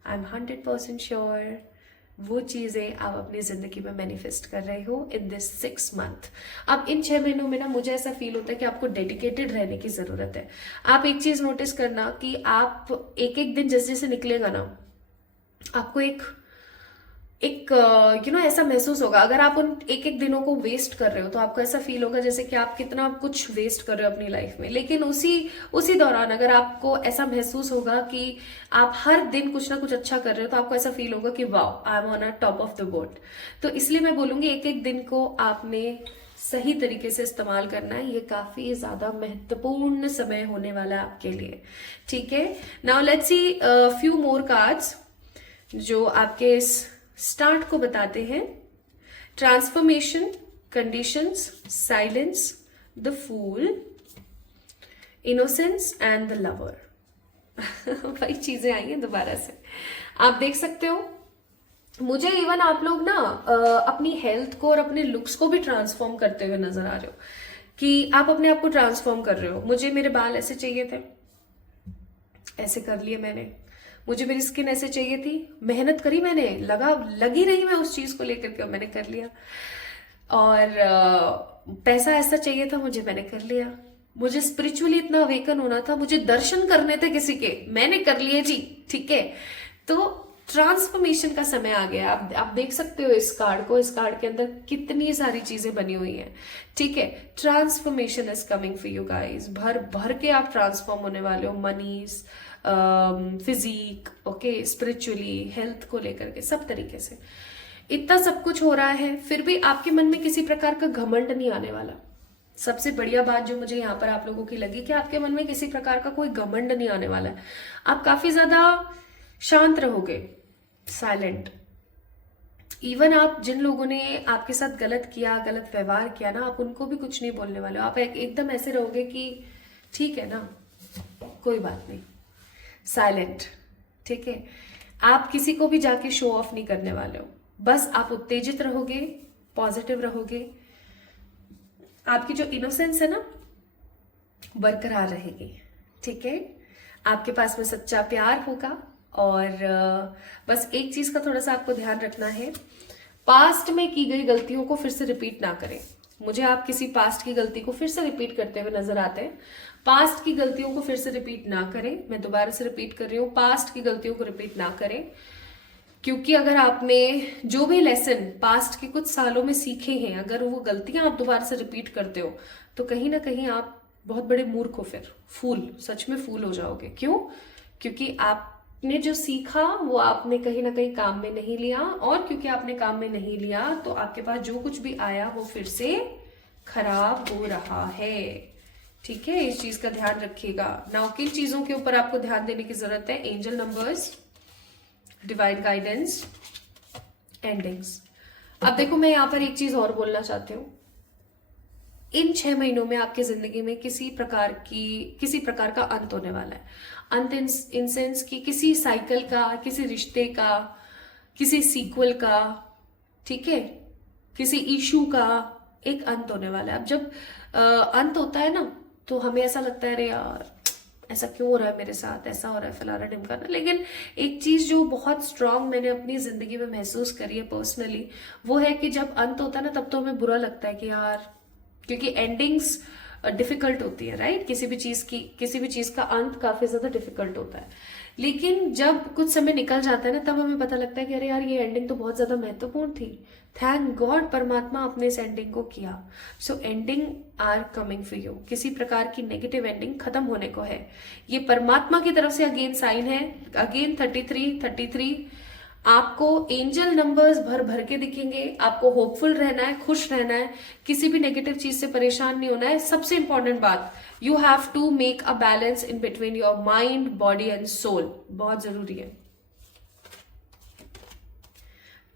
I am 100% sure वो चीजें आप अपनी जिंदगी में मैनिफेस्ट कर रहे हो इन दिस 6 मंथ। अब इन 6 महीनों में ना मुझे ऐसा फील होता है कि आपको डेडिकेटेड रहने की जरूरत है। आप एक चीज नोटिस करना कि आप एक एक दिन जैसे जैसे निकलेगा ना, आपको एक एक ऐसा महसूस होगा। अगर आप उन एक एक दिनों को वेस्ट कर रहे हो तो आपको ऐसा फील होगा जैसे कि आप कितना कुछ वेस्ट कर रहे हो अपनी लाइफ में। लेकिन उसी उसी दौरान अगर आपको ऐसा महसूस होगा कि आप हर दिन कुछ ना कुछ अच्छा कर रहे हो तो आपको ऐसा फील होगा कि wow, I am on a top of the boat. तो इसलिए मैं बोलूंगी एक एक दिन को आपने सही तरीके से इस्तेमाल करना है। ये काफी ज्यादा महत्वपूर्ण समय होने वाला है आपके लिए। ठीक है, now let's see few more cards जो आपके इस स्टार्ट को बताते हैं। Transformation, conditions, silence, the fool, innocence and the lover. वही चीजें आई हैं दोबारा से, आप देख सकते हो। मुझे इवन आप लोग ना अपनी हेल्थ को और अपने लुक्स को भी ट्रांसफॉर्म करते हुए नजर आ रहे हो कि आप अपने आप को ट्रांसफॉर्म कर रहे हो। मुझे मेरे बाल ऐसे चाहिए थे, ऐसे कर लिए मैंने। मुझे मेरी स्किन ऐसे चाहिए थी, मेहनत करी मैंने, लगी रही मैं उस चीज को लेकर के, मैंने कर लिया। और पैसा ऐसा चाहिए था मुझे, मैंने कर लिया। मुझे स्पिरिचुअली इतना अवेकन होना था, मुझे दर्शन करने थे किसी के, मैंने कर लिए जी। ठीक है, तो ट्रांसफॉर्मेशन का समय आ गया। आप देख सकते हो इस कार्ड को, इस कार्ड के अंदर कितनी सारी चीजें बनी हुई हैं। ठीक है, transformation is coming for you guys. भर भर के आप ट्रांसफॉर्म होने वाले हो, मनीज, फिजिक, ओके, स्पिरिचुअली, हेल्थ को लेकर के सब तरीके से इतना सब कुछ हो रहा है। फिर भी आपके मन में किसी प्रकार का घमंड नहीं आने वाला। सबसे बढ़िया बात जो मुझे यहाँ पर आप लोगों की लगी कि आपके मन में किसी प्रकार का कोई घमंड नहीं आने वाला है। आप काफी ज्यादा शांत रहोगे, साइलेंट। इवन आप जिन लोगों ने आपके साथ गलत किया, गलत व्यवहार किया ना, आप उनको भी कुछ नहीं बोलने वाले हो। आप एकदम ऐसे रहोगे कि ठीक है ना, कोई बात नहीं, साइलेंट। ठीक है, आप किसी को भी जाके शो ऑफ नहीं करने वाले हो। बस आप उत्तेजित रहोगे, पॉजिटिव रहोगे। आपकी जो इनोसेंस है ना, बरकरार रहेगी। ठीक है, आपके पास में सच्चा प्यार होगा। और बस एक चीज का थोड़ा सा आपको ध्यान रखना है, पास्ट में की गई गलतियों को फिर से रिपीट ना करें। मुझे आप किसी पास्ट की गलती को फिर से रिपीट करते हुए नजर आते हैं। पास्ट की गलतियों को फिर से रिपीट ना करें। मैं दोबारा से रिपीट कर रही हूँ, पास्ट की गलतियों को रिपीट ना करें। क्योंकि अगर आपने जो भी लेसन पास्ट के कुछ सालों में सीखे हैं, अगर वो गलतियां आप दोबारा से रिपीट करते हो तो कहीं ना कहीं आप बहुत बड़े मूर्ख हो, फिर फूल, सच में फूल हो जाओगे। क्यों? क्योंकि आपने जो सीखा वो आपने कहीं ना कहीं काम में नहीं लिया, और क्योंकि आपने काम में नहीं लिया तो आपके पास जो कुछ भी आया वो फिर से खराब हो रहा है। ठीक है, इस चीज का ध्यान रखिएगा। नाउ किन चीजों के ऊपर आपको ध्यान देने की जरूरत है? Angel numbers, divine guidance, endings. अब देखो, मैं यहां पर एक चीज और बोलना चाहती हूँ। इन 6 महीनों में आपकी जिंदगी में किसी प्रकार का अंत होने वाला है। अंत इन सेंस की किसी साइकिल का, किसी रिश्ते का, किसी सीक्वल का, ठीक है, किसी इशू का एक अंत होने वाला है। अब जब अंत होता है ना तो हमें ऐसा लगता है अरे यार ऐसा क्यों हो रहा है मेरे साथ, ऐसा हो रहा है, फलाना ढिमकाना। लेकिन एक चीज जो बहुत स्ट्रांग मैंने अपनी जिंदगी में महसूस करी है पर्सनली, वो है कि जब अंत होता है ना तब तो हमें बुरा लगता है कि यार, क्योंकि एंडिंग्स डिफिकल्ट होती है, राइट। किसी भी चीज का अंत काफी ज्यादा डिफिकल्ट होता है। लेकिन जब कुछ समय निकल जाता है ना तब हमें पता लगता है कि अरे यार ये एंडिंग तो बहुत ज्यादा महत्वपूर्ण थी। थैंक गॉड परमात्मा अपने इस एंडिंग को किया। So ending are coming for you. किसी प्रकार की नेगेटिव एंडिंग खत्म होने को है। ये परमात्मा की तरफ से अगेन साइन है। अगेन 33 आपको एंजल नंबर्स भर भर के दिखेंगे। आपको होपफुल रहना है, खुश रहना है, किसी भी नेगेटिव चीज से परेशान नहीं होना है। सबसे इंपॉर्टेंट बात, you have to make a balance in between your mind, body and soul. बहुत जरूरी है।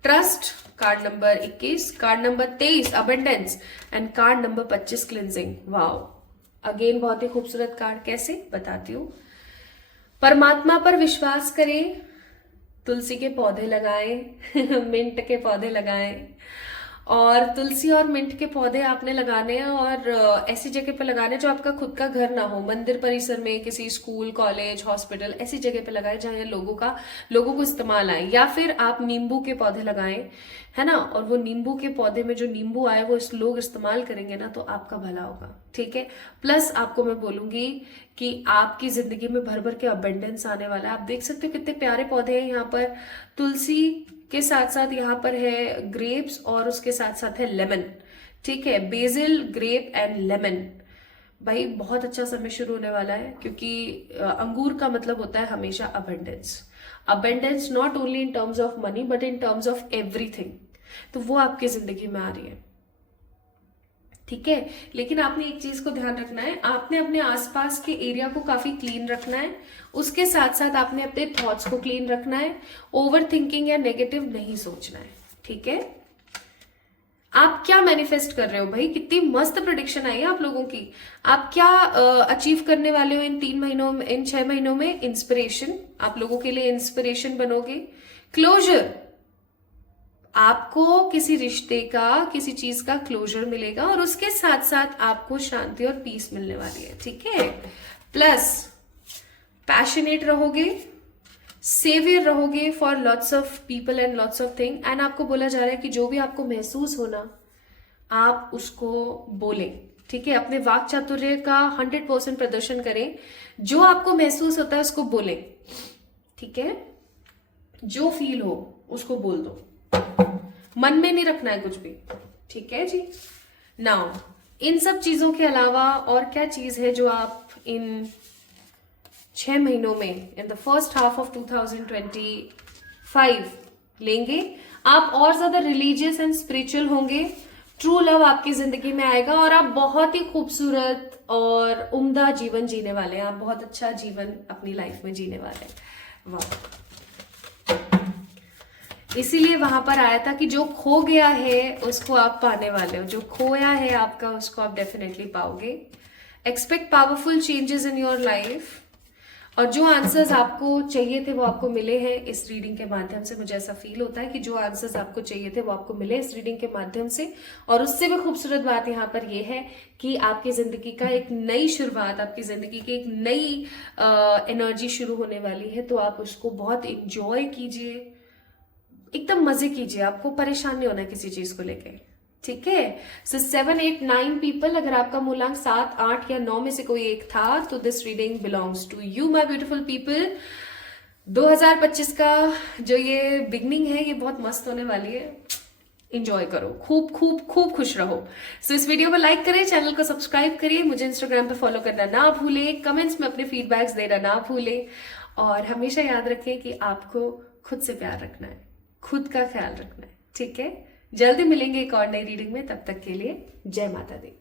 Trust, card number 21, card number 23 abundance, and card number 25 cleansing. Wow, again बहुत ही खूबसूरत कार्ड। कैसे, बताती हूं। परमात्मा पर विश्वास करें, तुलसी के पौधे लगाएं, मिंट के पौधे लगाएं। और तुलसी और मिंट के पौधे आपने लगाने हैं और ऐसी जगह पे लगाने जो आपका खुद का घर ना हो। मंदिर परिसर में, किसी स्कूल, कॉलेज, हॉस्पिटल, ऐसी जगह पे लगाए जहां लोगों को इस्तेमाल आए। या फिर आप नींबू के पौधे लगाएं, है ना। और वो नींबू के पौधे में जो नींबू आए वो लोग इस्तेमाल करेंगे ना तो आपका भला होगा। ठीक है, प्लस आपको मैं बोलूंगी कि आपकी जिंदगी में भर भर के अबंडेंस आने वाला है। आप देख सकते हो कितने प्यारे पौधे हैं यहाँ पर। तुलसी के साथ साथ यहाँ पर है ग्रेप्स और उसके साथ साथ है लेमन। ठीक है, बेसिल, ग्रेप एंड लेमन। भाई बहुत अच्छा समय शुरू होने वाला है, क्योंकि अंगूर का मतलब होता है हमेशा abundance. Abundance not only in terms of money but in terms of everything. तो वो आपकी जिंदगी में आ रही है। ठीक है, लेकिन आपने एक चीज को ध्यान रखना है, आपने अपने आसपास के एरिया को काफी क्लीन रखना है। उसके साथ साथ आपने अपने थॉट्स को क्लीन रखना है। ओवर थिंकिंग या नेगेटिव नहीं सोचना है। ठीक है, आप क्या मैनिफेस्ट कर रहे हो भाई? कितनी मस्त प्रेडिक्शन आई है आप लोगों की। आप क्या अचीव करने वाले हो इन 3 महीनों में, इन 6 महीनों में? इंस्पिरेशन, आप लोगों के लिए इंस्पिरेशन बनोगे। क्लोजर, आपको किसी रिश्ते का, किसी चीज का क्लोजर मिलेगा, और उसके साथ साथ आपको शांति और पीस मिलने वाली है। ठीक है, प्लस पैशनेट रहोगे, सेवियर रहोगे for lots of people and lots of thing. And आपको बोला जा रहा है कि जो भी आपको महसूस होना, आप उसको बोलें। ठीक है, अपने वाक चातुर्य का 100% प्रदर्शन करें। जो आपको महसूस होता है उसको बोलें। ठीक है, जो फील हो उसको बोल दो, मन में नहीं रखना है कुछ भी। ठीक है जी। नाउ इन सब चीजों के अलावा और क्या चीज है जो आप इन 6 महीनों में, in the first half of 2025 लेंगे? आप और ज्यादा रिलीजियस एंड स्पिरिचुअल होंगे। ट्रू लव आपकी जिंदगी में आएगा और आप बहुत ही खूबसूरत और उम्दा जीवन जीने वाले हैं। आप बहुत अच्छा जीवन अपनी लाइफ में जीने वाले हैं। वाह, इसीलिए वहां पर आया था कि जो खो गया है उसको आप पाने वाले हो। जो खोया है आपका, उसको आप डेफिनेटली पाओगे। Expect powerful changes in your life. और जो आंसर्स आपको चाहिए थे वो आपको मिले हैं इस रीडिंग के माध्यम से। मुझे ऐसा फील होता है कि जो आंसर्स आपको चाहिए थे वो आपको मिले इस रीडिंग के माध्यम से। और उससे भी खूबसूरत बात यहाँ पर ये है कि आपकी जिंदगी का एक नई शुरुआत, आपकी जिंदगी की एक नई एनर्जी शुरू होने वाली है। तो आप उसको बहुत इंजॉय कीजिए, एकदम मजे कीजिए। आपको परेशान नहीं होना किसी चीज को लेके। ठीक है, सो 7, 8, 9 पीपल, अगर आपका मूलांक 7, 8 या 9 में से कोई एक था तो this reading belongs to you my beautiful people. 2025 का जो ये बिगनिंग है ये बहुत मस्त होने वाली है। इंजॉय करो, खूब खूब खूब खुश रहो। सो इस वीडियो को लाइक करें, चैनल को सब्सक्राइब करिए, मुझे इंस्टाग्राम पे फॉलो करना ना भूलें, कमेंट्स में अपने फीडबैक्स देना ना भूलें, और हमेशा याद रखें कि आपको खुद से प्यार रखना है, खुद का ख्याल रखना है। ठीक है, जल्दी मिलेंगे एक और नई रीडिंग में। तब तक के लिए जय माता दी।